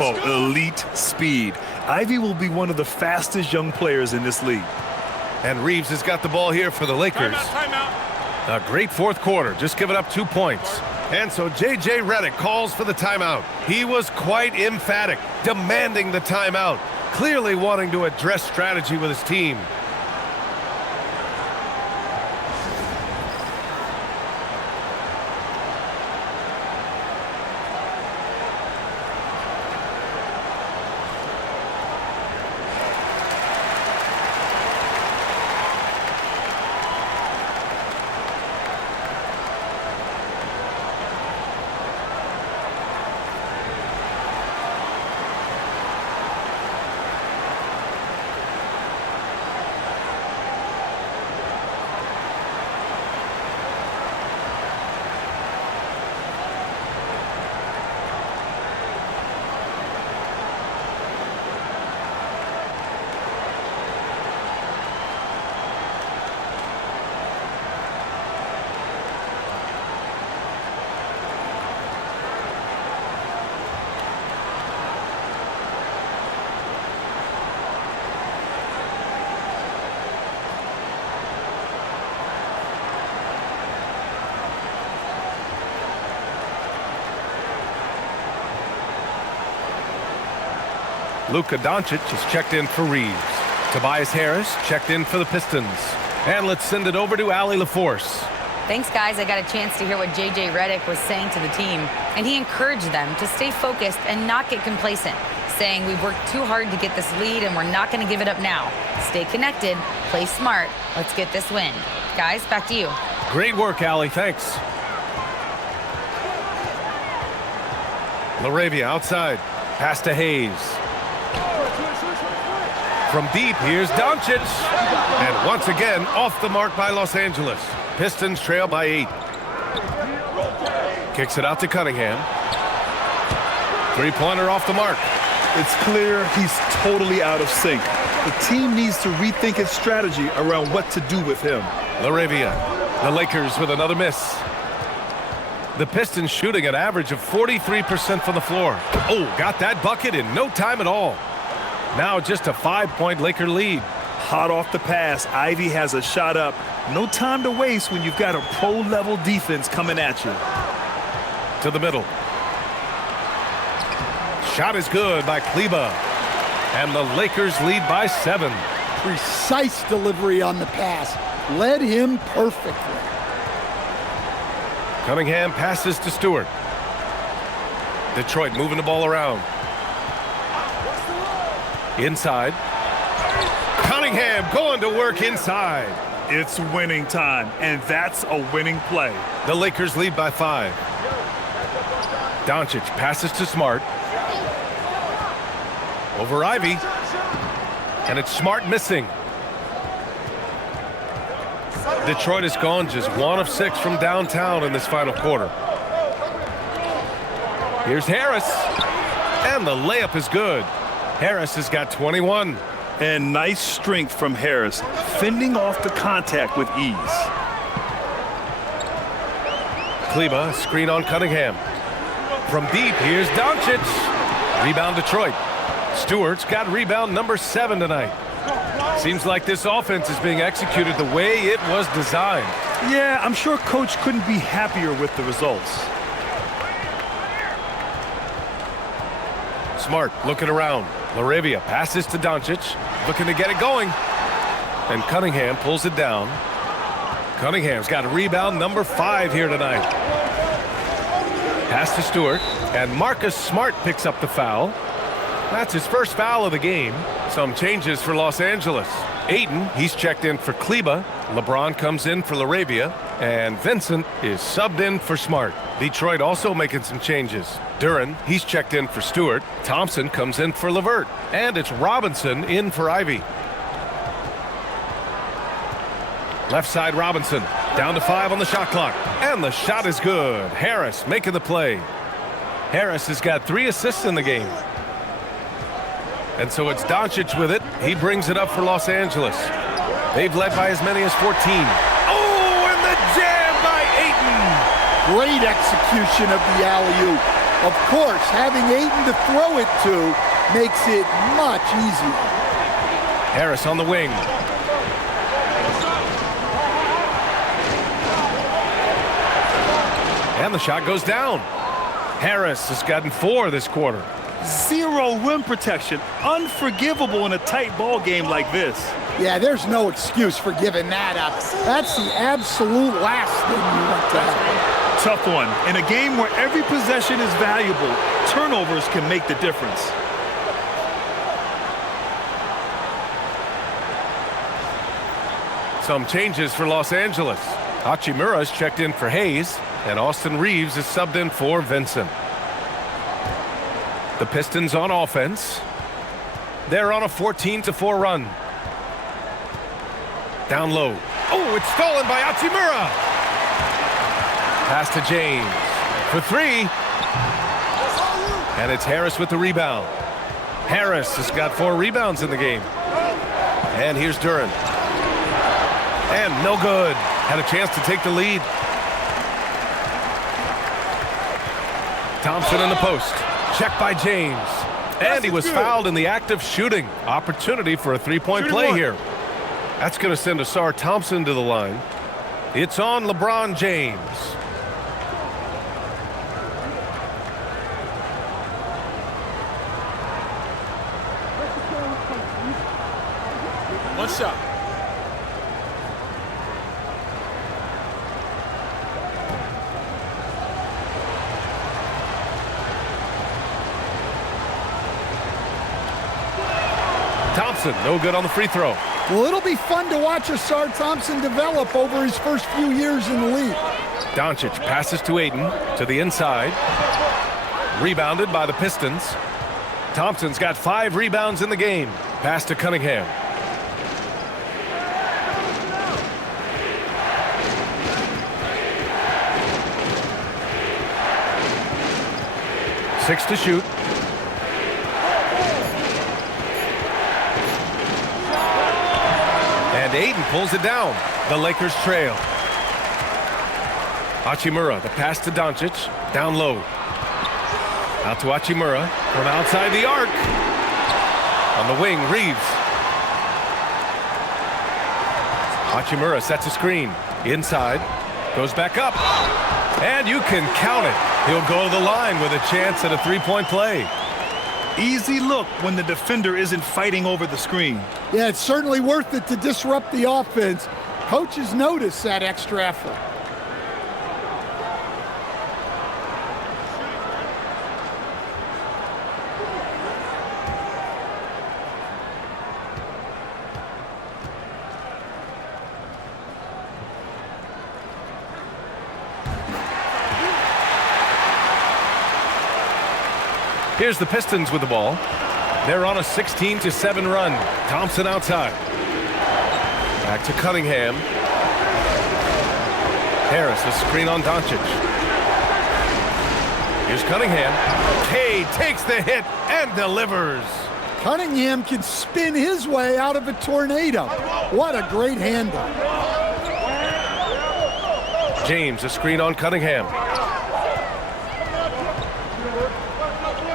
Oh, elite speed. Ivy will be one of the fastest young players in this league. And Reeves has got the ball here for the Lakers. A great fourth quarter, just giving up 2 points. And so J.J. Redick calls for the timeout. He was quite emphatic, demanding the timeout, clearly wanting to address strategy with his team. Luka Doncic is checked in for Reeves. Tobias Harris checked in for the Pistons. And let's send it over to Allie LaForce. Thanks, guys. I got a chance to hear what J.J. Redick was saying to the team, and he encouraged them to stay focused and not get complacent, saying we've worked too hard to get this lead and we're not going to give it up now. Stay connected, play smart, let's get this win. Guys, back to you. Great work, Allie. Thanks. LaRavia outside. Pass to Hayes. From deep, here's Doncic. And once again, off the mark by Los Angeles. Pistons trail by 8. Kicks it out to Cunningham. Three-pointer off the mark. It's clear he's totally out of sync. The team needs to rethink its strategy around what to do with him. LaRavia. The Lakers with another miss. The Pistons shooting an average of 43% from the floor. Oh, got that bucket in no time at all. Now just a 5-point Laker lead. Hot off the pass, Ivy has a shot up. No time to waste when you've got a pro-level defense coming at you. To the middle. Shot is good by Kleber. And the Lakers lead by 7. Precise delivery on the pass. Led him perfectly. Cunningham passes to Stewart. Detroit moving the ball around. Inside. Cunningham going to work inside. It's winning time, and that's a winning play. The Lakers lead by 5. Doncic passes to Smart. Over Ivy. And it's Smart missing. Detroit has gone just 1 of 6 from downtown in this final quarter. Here's Harris. And the layup is good. Harris has got 21. And nice strength from Harris, fending off the contact with ease. Kleber, screen on Cunningham. From deep, here's Doncic. Rebound Detroit. Stewart's got rebound number 7 tonight. Seems like this offense is being executed the way it was designed. Yeah, I'm sure Coach couldn't be happier with the results. Smart looking around. LaRavia passes to Doncic, looking to get it going. And Cunningham pulls it down. Cunningham's got rebound number 5 here tonight. Pass to Stewart, and Marcus Smart picks up the foul. That's his first foul of the game. Some changes for Los Angeles. Ayton, he's checked in for Kleber. LeBron comes in for LaRavia. And Vincent is subbed in for Smart. Detroit also making some changes. Duren, he's checked in for Stewart. Thompson comes in for LeVert. And it's Robinson in for Ivy. Left side Robinson. Down to 5 on the shot clock. And the shot is good. Harris making the play. Harris has got 3 assists in the game. And so it's Doncic with it. He brings it up for Los Angeles. They've led by as many as 14. Oh, and the jam by Ayton. Great execution of the alley-oop. Of course, having Ayton to throw it to makes it much easier. Harris on the wing. And the shot goes down. Harris has gotten 4 this quarter. 0 rim protection. Unforgivable in a tight ball game like this. Yeah, there's no excuse for giving that up. That's the absolute last thing you want to happen. Tough one. In a game where every possession is valuable, turnovers can make the difference. Some changes for Los Angeles. Hachimura's checked in for Hayes, and Austin Reeves is subbed in for Vincent. The Pistons on offense. They're on a 14-4 run. Down low. Oh, it's stolen by Hachimura. Pass to James for 3. And it's Harris with the rebound. Harris has got 4 rebounds in the game. And here's Duren. And no good. Had a chance to take the lead. Thompson in the post. Checked by James. And he was fouled in the act of shooting. Opportunity for a 3-point play here. That's going to send Asar Thompson to the line. It's on LeBron James. One shot. Thompson, no good on the free throw. Well, it'll be fun to watch Asar Thompson develop over his first few years in the league. Doncic passes to Ayton to the inside. Rebounded by the Pistons. Thompson's got 5 rebounds in the game. Pass to Cunningham. Six to shoot. And Ayton pulls it down. The Lakers trail. Hachimura, the pass to Doncic. Down low. Out to Hachimura from outside the arc. On the wing, Reeves. Hachimura sets a screen. Inside. Goes back up. And you can count it. He'll go to the line with a chance at a 3-point play. Easy look when the defender isn't fighting over the screen. Yeah, it's certainly worth it to disrupt the offense. Coaches notice that extra effort. Here's the Pistons with the ball. They're on a 16-7 run. Thompson outside. Back to Cunningham. Harris, a screen on Doncic. Here's Cunningham. Cade takes the hit and delivers. Cunningham can spin his way out of a tornado. What a great handle. James, a screen on Cunningham.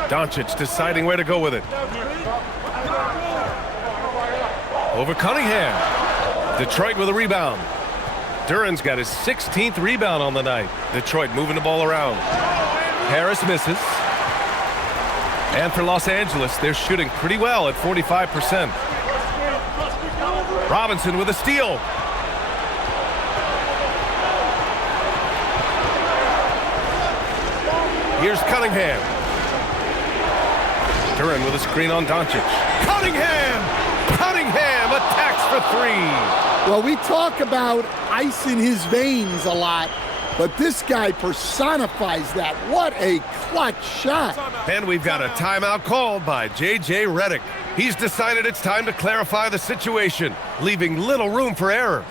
Doncic deciding where to go with it. Over Cunningham. Detroit with a rebound. Duren's got his 16th rebound on the night. Detroit moving the ball around. Harris misses. And for Los Angeles, they're shooting pretty well at 45%. Robinson with a steal. Here's Cunningham. Duren with a screen on Doncic. Cunningham! Cunningham attacks for three. Well, we talk about ice in his veins a lot, but this guy personifies that. What a clutch shot. And we've got a timeout called by J.J. Redick. He's decided it's time to clarify the situation, leaving little room for error.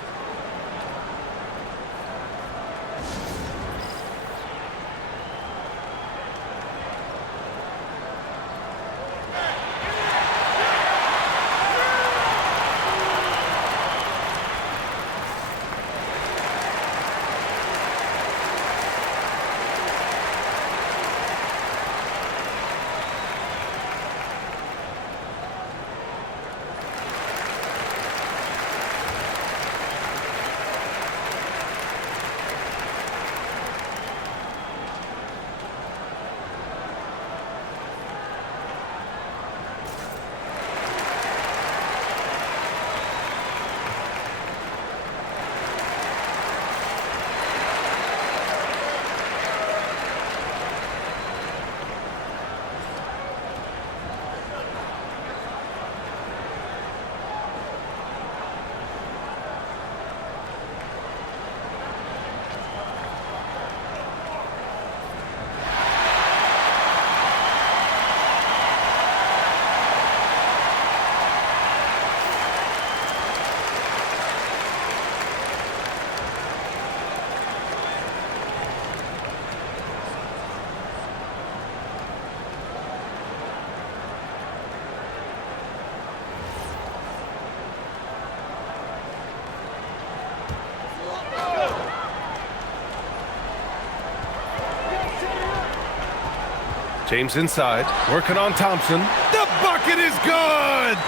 James inside, working on Thompson. The bucket is good!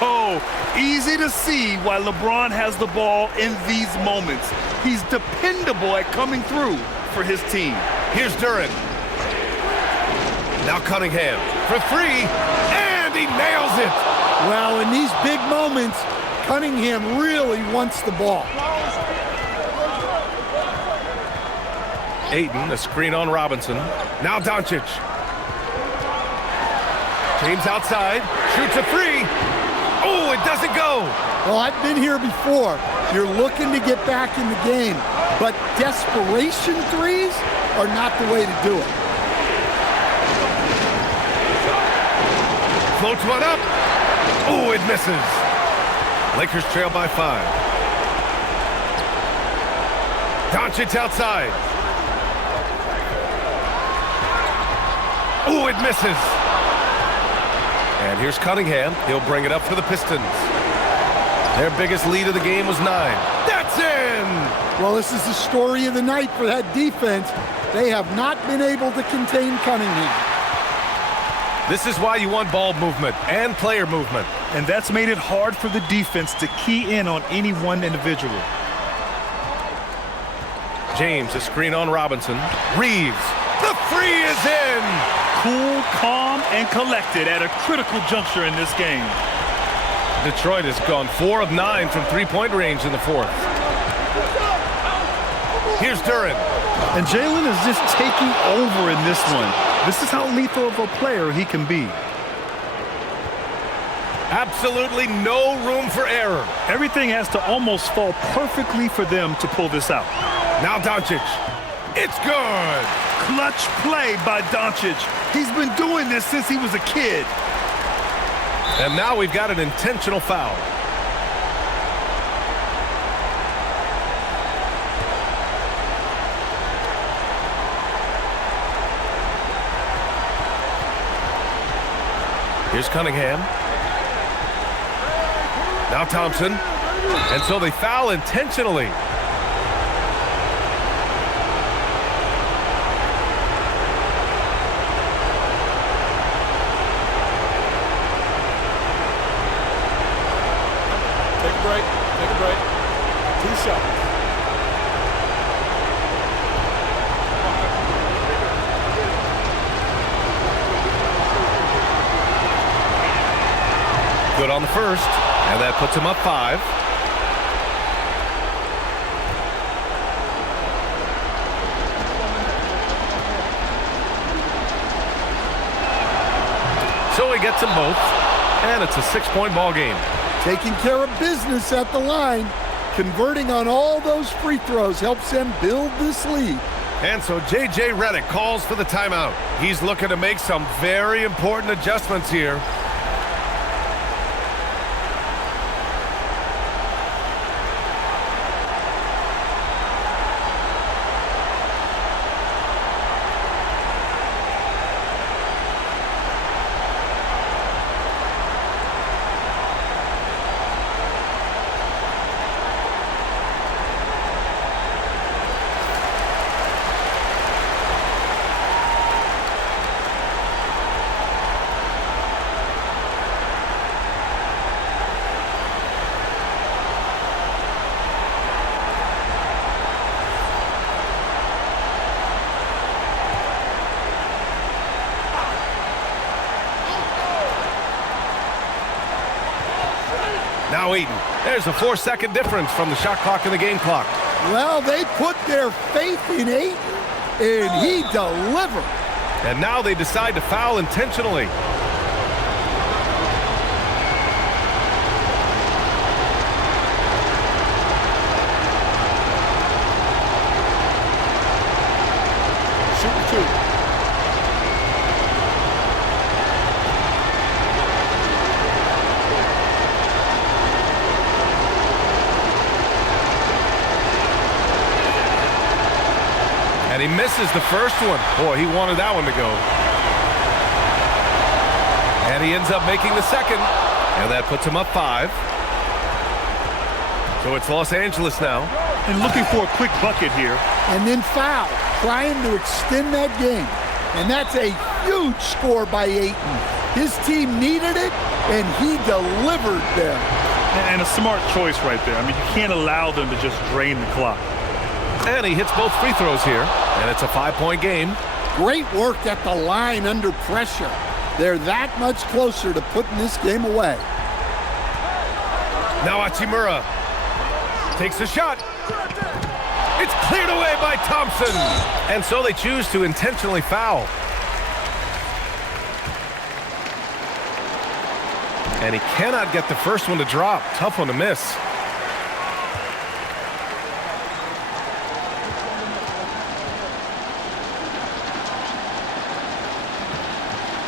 Oh, easy to see why LeBron has the ball in these moments. He's dependable at coming through for his team. Here's Duran. Now Cunningham for three, and he nails it! Well, in these big moments, Cunningham really wants the ball. Ayton, a screen on Robinson. Now Doncic. James outside, shoots a three. Oh, it doesn't go. Well, I've been here before. You're looking to get back in the game, but desperation threes are not the way to do it. Floats one up. Oh, it misses. Lakers trail by 5. Doncic outside. Oh, it misses. And here's Cunningham. He'll bring it up for the Pistons. Their biggest lead of the game was 9. That's in! Well, this is the story of the night for that defense. They have not been able to contain Cunningham. This is why you want ball movement and player movement. And that's made it hard for the defense to key in on any one individual. James, a screen on Robinson. Reeves, the three is in! Cool, calm, and collected at a critical juncture in this game. Detroit has gone 4 of 9 from three-point range in the fourth. Here's Duran. And Jalen is just taking over in this one. This is how lethal of a player he can be. Absolutely no room for error. Everything has to almost fall perfectly for them to pull this out. Now Doncic. It's good. Clutch play by Doncic. He's been doing this since he was a kid. And now we've got an intentional foul. Here's Cunningham. Now Thompson. And so they foul intentionally. Take a break. 2 shots. Good on the first, and that puts him up 5. So he gets them both, and it's a 6-point ball game. Taking care of business at the line, converting on all those free throws helps them build this lead. And so J.J. Redick calls for the timeout. He's looking to make some very important adjustments here. Now Eaton. There's a 4-second difference from the shot clock and the game clock. Well, they put their faith in Ayton, and he delivered. And now they decide to foul intentionally. Shooting two. And he misses the first one. Boy, he wanted that one to go. And he ends up making the second. And that puts him up 5. So it's Los Angeles now. And looking for a quick bucket here. And then foul, trying to extend that game. And that's a huge score by Ayton. His team needed it, and he delivered them. And a smart choice right there. I mean, you can't allow them to just drain the clock. And he hits both free throws here. And it's a 5-point game. Great work at the line under pressure. They're that much closer to putting this game away. Now Hachimura takes a shot. It's cleared away by Thompson. And so they choose to intentionally foul. And he cannot get the first one to drop. Tough one to miss.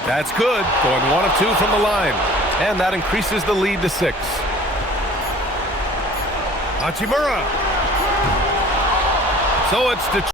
That's good. Going 1 of 2 from the line. And that increases the lead to 6. Hachimura. So it's Detroit.